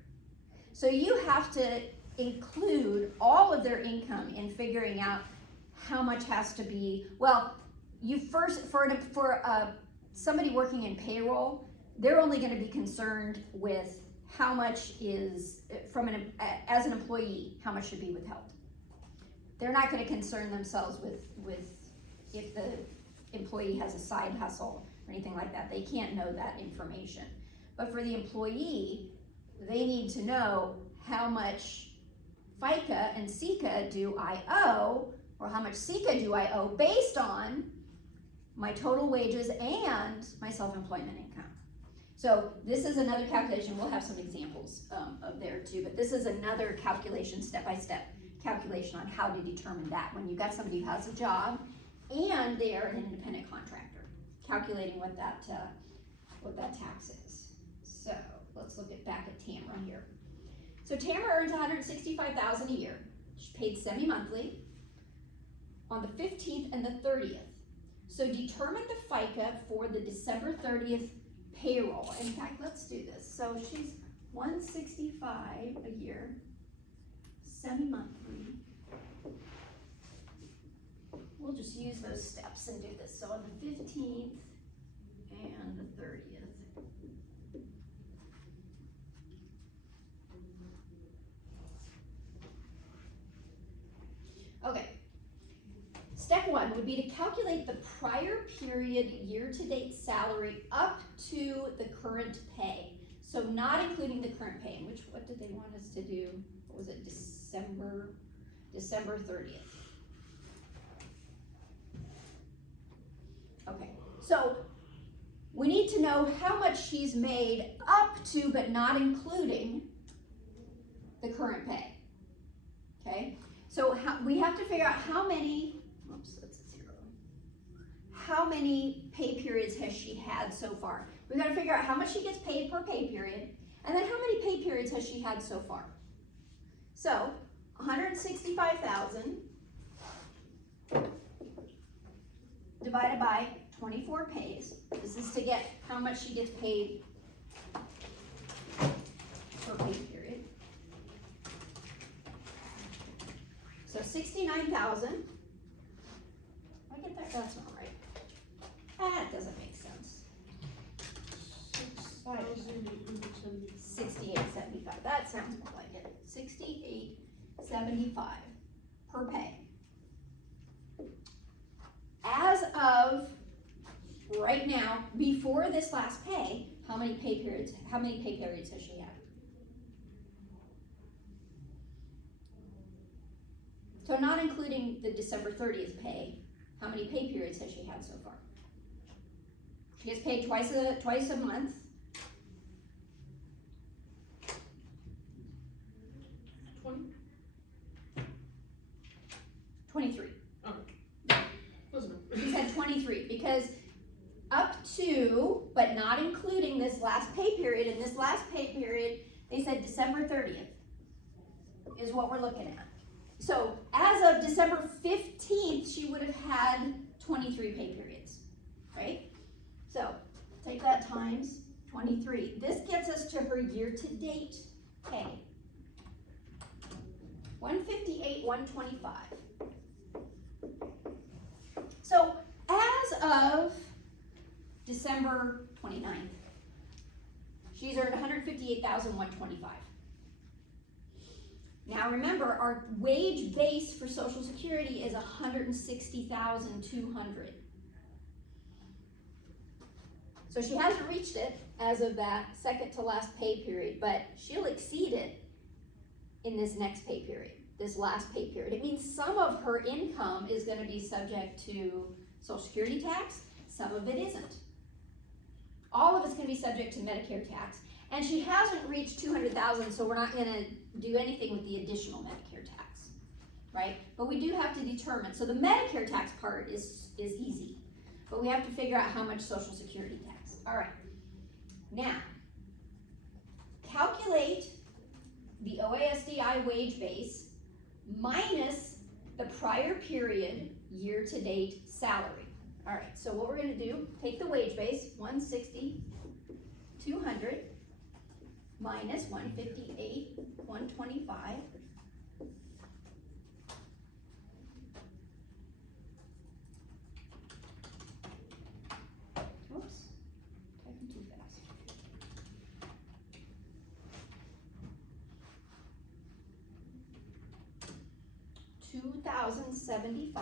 So you have to include all of their income in figuring out how much has to be, well, you first, for somebody working in payroll, they're only going to be concerned with how much is, as an employee, how much should be withheld. They're not going to concern themselves with if the employee has a side hustle or anything like that. They can't know that information. But for the employee, they need to know how much FICA and SECA do I owe, or how much SECA do I owe based on my total wages and my self-employment income. So this is another calculation. We'll have some examples of there too, but this is another calculation, step-by-step calculation on how to determine that when you've got somebody who has a job and they are an independent contractor, calculating what that tax is. So let's look back at Tamara here. So Tamara earns $165,000 a year. She's paid semi-monthly on the 15th and the 30th. So determine the FICA for the December 30th payroll. In fact, let's do this. So she's $165 a year, semi-monthly. We'll just use those steps and do this. So on the 15th and the 30th. Okay. Step 1 would be to calculate the prior period year-to-date salary up to the current pay. So not including the current pay. What did they want us to do? What was it, December 30th? Okay, so we need to know how much she's made up to, but not including the current pay. Okay, so we have to figure out how many, oops, that's a 0. How many pay periods has she had so far? We've got to figure out how much she gets paid per pay period, and then how many pay periods has she had so far? So, 165,000 divided by 24 pays. This is to get how much she gets paid per pay period. So 69,000. I get that? That's not right. That doesn't make sense. 68.75. That sounds more like it. 68.75 per pay. As of right now, before this last pay, how many pay periods has she had? So not including the December 30th pay, how many pay periods has she had so far? She gets paid twice a month. 23. Oh. Wasn't it? She said 23 because up to, but not including this last pay period, and this last pay period, they said December 30th is what we're looking at. So as of December 15th, she would have had 23 pay periods, right? So take that times 23. This gets us to her year-to-date pay. 158,125. So as of December 29th, she's earned 158,125. Now remember, our wage base for Social Security is 160,200. So she hasn't reached it as of that second to last pay period, but she'll exceed it in this next pay period, this last pay period. It means some of her income is going to be subject to Social Security tax, some of it isn't. All of it's going to be subject to Medicare tax, and she hasn't reached 200,000, so we're not going to do anything with the additional Medicare tax, right? But we do have to determine, so the Medicare tax part is easy, but we have to figure out how much Social Security tax. All right, now, calculate the OASDI wage base minus the prior period year-to-date salary. All right, so what we're gonna do, take the wage base, 160,200 minus 158,125. Oops, typing too fast. $2,075.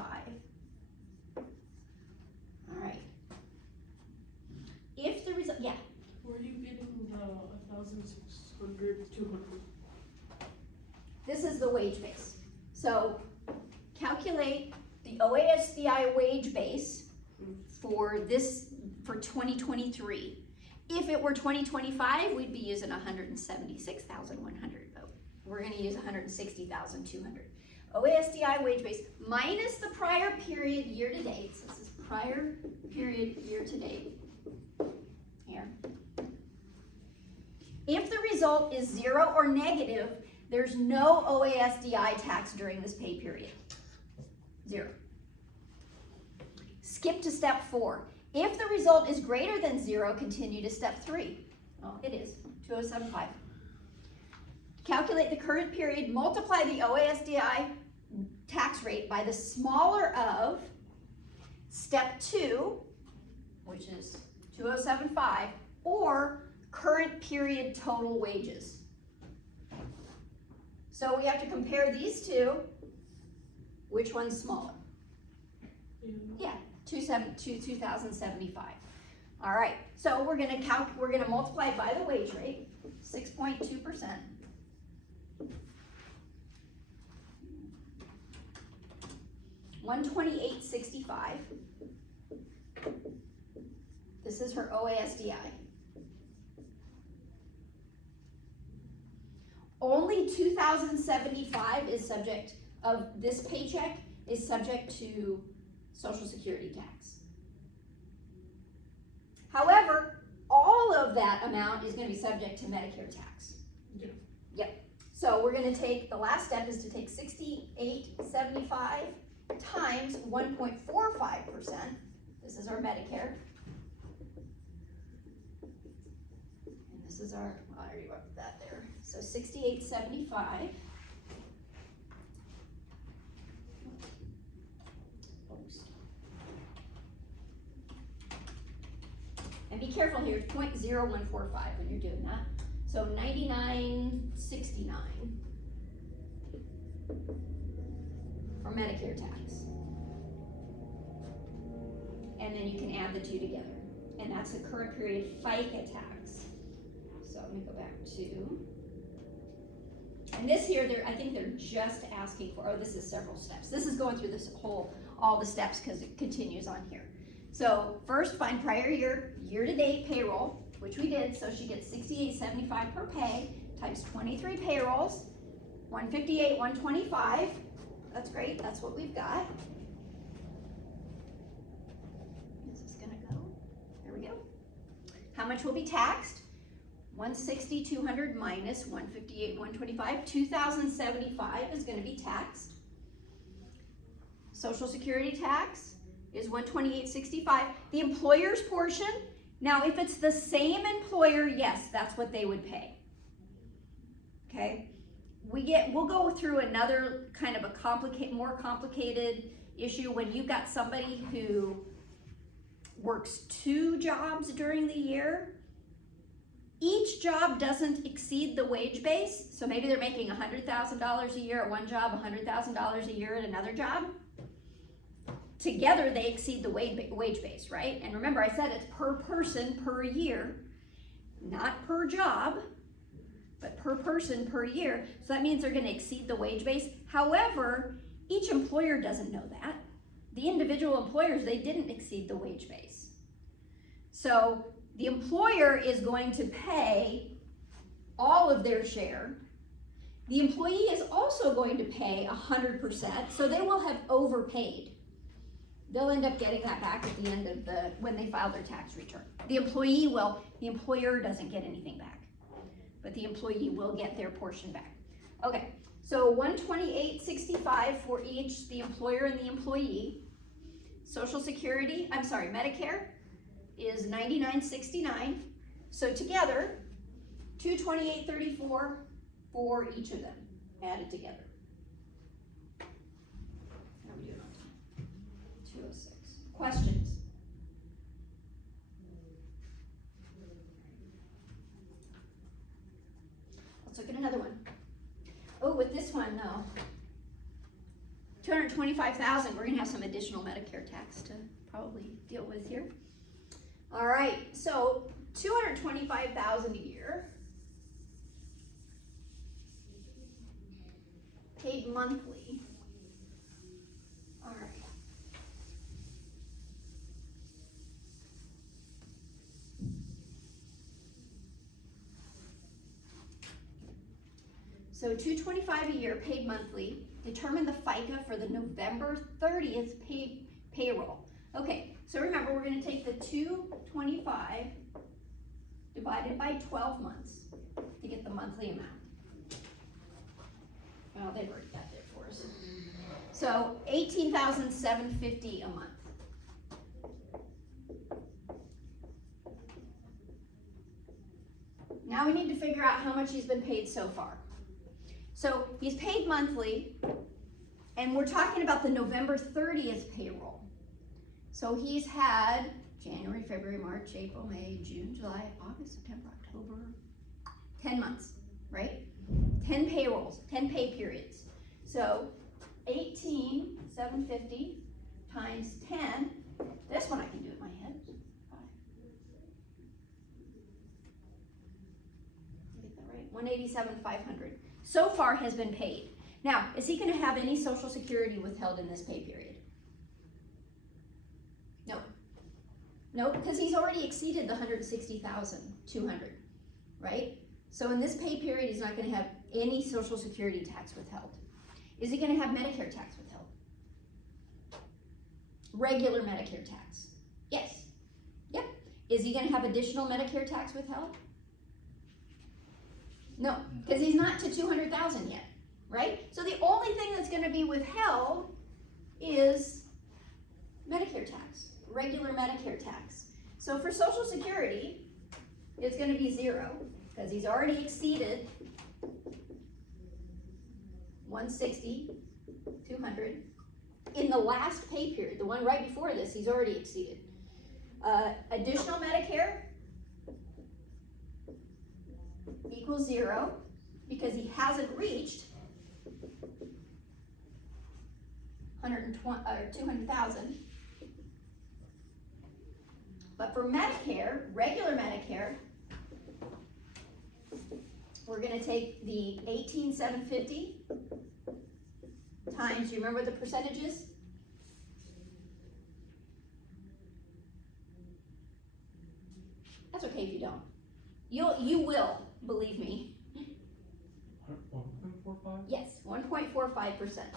All right. If the result, yeah. Were you getting the 1,600, 200? This is the wage base. So calculate the OASDI wage base for this, for 2023. If it were 2025, we'd be using 176,100, but we're gonna use 160,200. OASDI wage base minus the prior period year to date. So this is prior period year to date. Here. If the result is 0 or negative, there's no OASDI tax during this pay period. 0. Skip to step 4. If the result is greater than 0, continue to step 3. Oh, it is 2,075. Calculate the current period, multiply the OASDI tax rate by the smaller of step 2, which is 2,075, or current period total wages. So we have to compare these two. Which one's smaller? Yeah, 2,075. All right, so we're gonna multiply it by the wage rate, 6.2%. $128.65. This is is her OASDI. Only $2,075 is subject of this paycheck is subject to Social Security tax. However, all of that amount is going to be subject to Medicare tax. Yep. So we're going to take, the last step is to take $68.75 times 1.45%. This is our Medicare. And this is our, I already wrote that there. So $68.75. And be careful here, it's 0.0145 when you're doing that. So $99.69 for Medicare tax. And then you can add the two together. And that's the current period FICA tax. So let me go back to, and this here, I think they're just asking for, oh, this is several steps. This is going through this whole, all the steps because it continues on here. So first, find prior year, year-to-date payroll, which we did. So she gets $68.75 per pay times 23 payrolls, $158, $125. That's great. That's what we've got. Is this gonna go? There we go. How much will be taxed? $160, $200 minus $158, $125. $2,075 is going to be taxed. Social Security tax is $128.65. The employer's portion, now if it's the same employer, yes, that's what they would pay. Okay, we'll go through another kind of a more complicated issue when you've got somebody who works 2 jobs during the year. Each job doesn't exceed the wage base, so maybe they're making $100,000 a year at one job, $100,000 a year at another job. Together, they exceed the wage base, right? And remember, I said it's per person per year, not per job, but per person per year. So that means they're going to exceed the wage base. However, each employer doesn't know that. The individual employers, they didn't exceed the wage base. So the employer is going to pay all of their share. The employee is also going to pay 100%, so they will have overpaid. They'll end up getting that back at the end of when they file their tax return. The employee will, the employer doesn't get anything back, but the employee will get their portion back. Okay, so $128.65 for each, the employer and the employee. Social Security, Medicare is $99.69. So together, $228.34 for each of them, added together. How are we doing on time? 2:06. Questions? Let's look at another one. Oh, with this one, no. $225,000, we're gonna have some additional Medicare tax to probably deal with here. All right, so $225,000 a year, paid monthly. All right. So $225,000 a year, paid monthly. Determine the FICA for the November 30th payroll. Okay, so remember, we're going to take the $225,000 divided by 12 months to get the monthly amount. Well, they've already got that for us. So $18,750 a month. Now we need to figure out how much he's been paid so far. So he's paid monthly, and we're talking about the November 30th payroll. So he's had January, February, March, April, May, June, July, August, September, October, 10 months, right? 10 payrolls, 10 pay periods. So 18,750 times 10, this one I can do in my head. Get that right? 187,500 so far has been paid. Now, is he going to have any Social Security withheld in this pay period? No. No, because he's already exceeded the 160,200, right? So in this pay period, he's not gonna have any social security tax withheld. Is he gonna have Medicare tax withheld? Regular Medicare tax? Yes. Yep. Is he gonna have additional Medicare tax withheld? No, because he's not to 200,000 yet, right? So the only thing that's gonna be withheld is Medicare tax, regular Medicare tax. So for Social Security, it's gonna be 0, because he's already exceeded 160, 200. In the last pay period, the one right before this, he's already exceeded. Additional Medicare equals 0, because he hasn't reached 120 or 200,000. But for Medicare, regular Medicare, we're gonna take the 18,750 times, you remember the percentages? That's okay if you don't. You will, believe me. 1.45? Yes, 1.45%.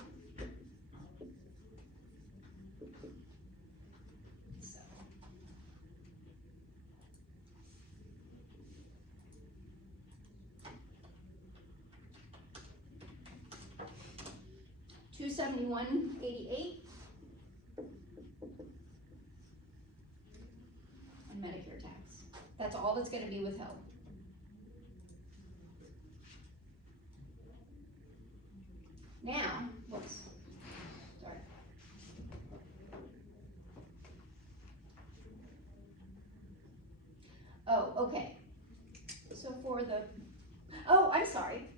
So. $271.88 and Medicare tax. That's all that's going to be withheld. Now, whoops, sorry. Oh, okay. So for the, oh, I'm sorry.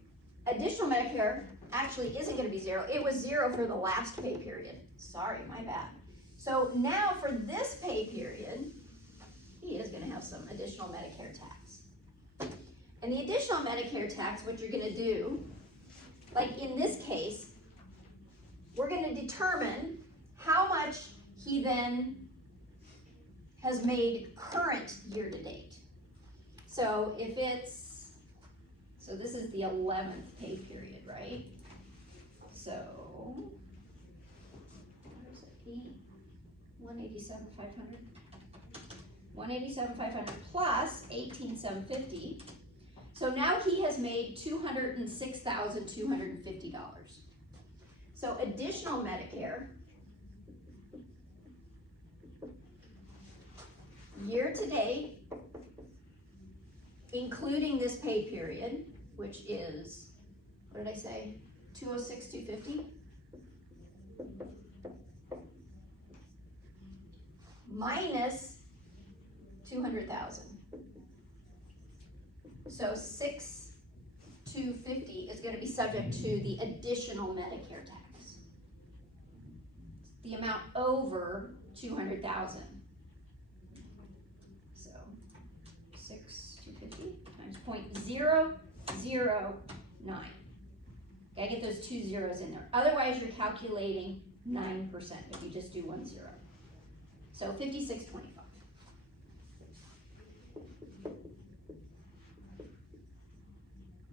Additional Medicare actually isn't gonna be 0. It was 0 for the last pay period. Sorry, my bad. So now for this pay period, he is gonna have some additional Medicare tax. And the additional Medicare tax, what you're gonna do, like in this case, we're gonna determine how much he then has made current year to date. So if it's, so this is the 11th pay period, right? So, where's it? 187,500. 187,500 plus 18,750. So now he has made $206,250. So additional Medicare, year to date, including this pay period, which is, what did I say, 206,250? Minus 200,000. So 6,250 is going to be subject to the additional Medicare tax. The amount over 200,000. So 6,250 times 0.009. Gotta get those 2 zeros in there. Otherwise, you're calculating 9% if you just do 1 0. So 56.25.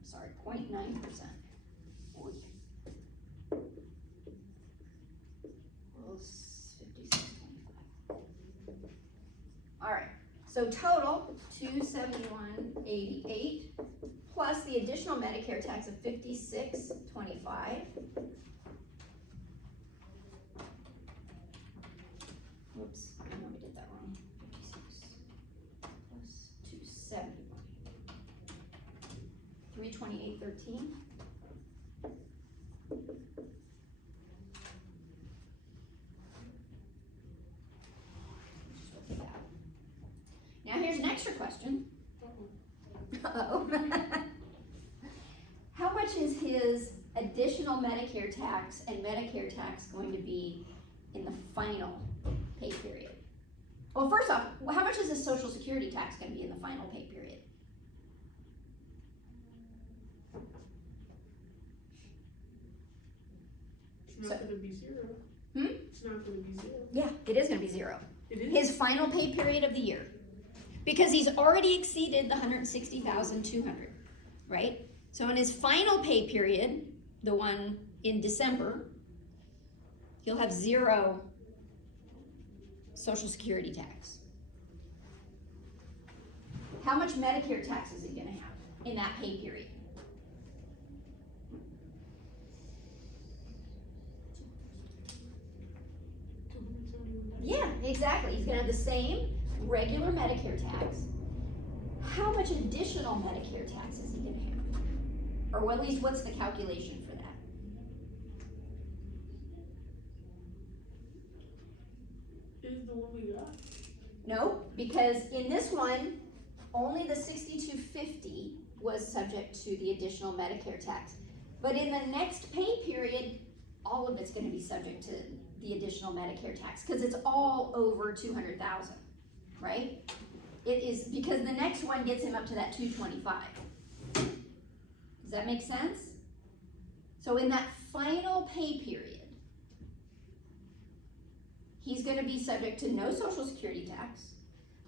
Sorry, 0.9%. Equals 56.25. All right. So total 271.88 plus the additional Medicare tax of 56.25. Whoops, I know we did that wrong. 56 plus 271. 328.13. Now here's an extra question. Uh-oh. How much is his additional Medicare tax and Medicare tax going to be in the final pay period? Well, first off, how much is his Social Security tax going to be in the final pay period? It's not gonna be 0. Hmm? It's not gonna be 0. Yeah, it is going to be 0. It is? His final pay period of the year. Because he's already exceeded the 160,200, right? So in his final pay period, the one in December, he'll have 0 Social Security tax. How much Medicare tax is he gonna have in that pay period? Yeah, exactly. He's gonna have the same regular Medicare tax. How much additional Medicare tax is he gonna have? Or at least what's the calculation for that? Is the one we got? No, because in this one, only the 6250 was subject to the additional Medicare tax. But in the next pay period, all of it's gonna be subject to the additional Medicare tax, because it's all over 200,000, right? It is, because the next one gets him up to that 225. Does that make sense? So in that final pay period, he's gonna be subject to no Social Security tax,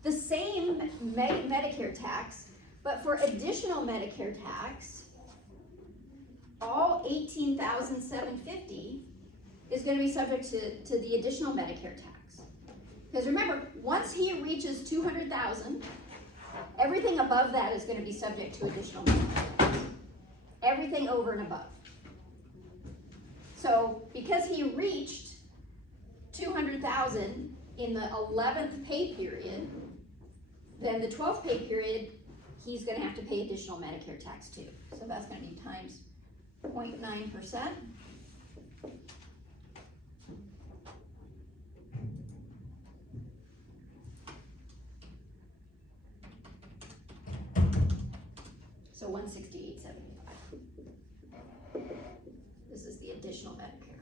the same Medicare tax, but for additional Medicare tax, all 18,750 is gonna be subject to the additional Medicare tax. Because remember, once he reaches 200,000, everything above that is gonna be subject to additional Medicare tax. Everything over and above. So because he reached 200,000 in the 11th pay period, then the 12th pay period, he's gonna have to pay additional Medicare tax too. So that's gonna be times 0.9%. So 168.75. This is the additional Medicare.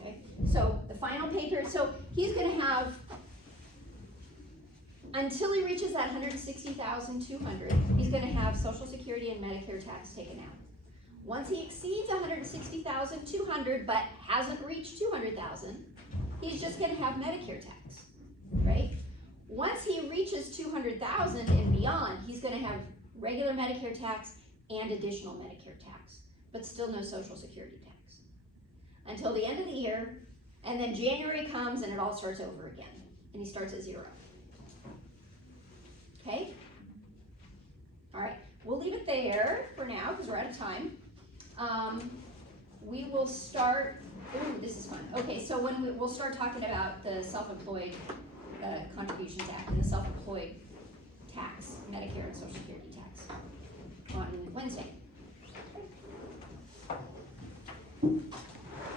Okay, so the final pay period, so he's gonna have, until he reaches that 160,200, he's gonna have Social Security and Medicare tax taken out. Once he exceeds 160,200 but hasn't reached 200,000, he's just gonna have Medicare tax, right? Once he reaches 200,000 and beyond, he's gonna have regular Medicare tax and additional Medicare tax, but still no Social Security tax. Until the end of the year, and then January comes and it all starts over again, and he starts at 0. Okay? All right, we'll leave it there for now because we're out of time. We will start, ooh, this is fun. Okay, so we'll start talking about the Self-Employed Contributions Act and the Self-Employed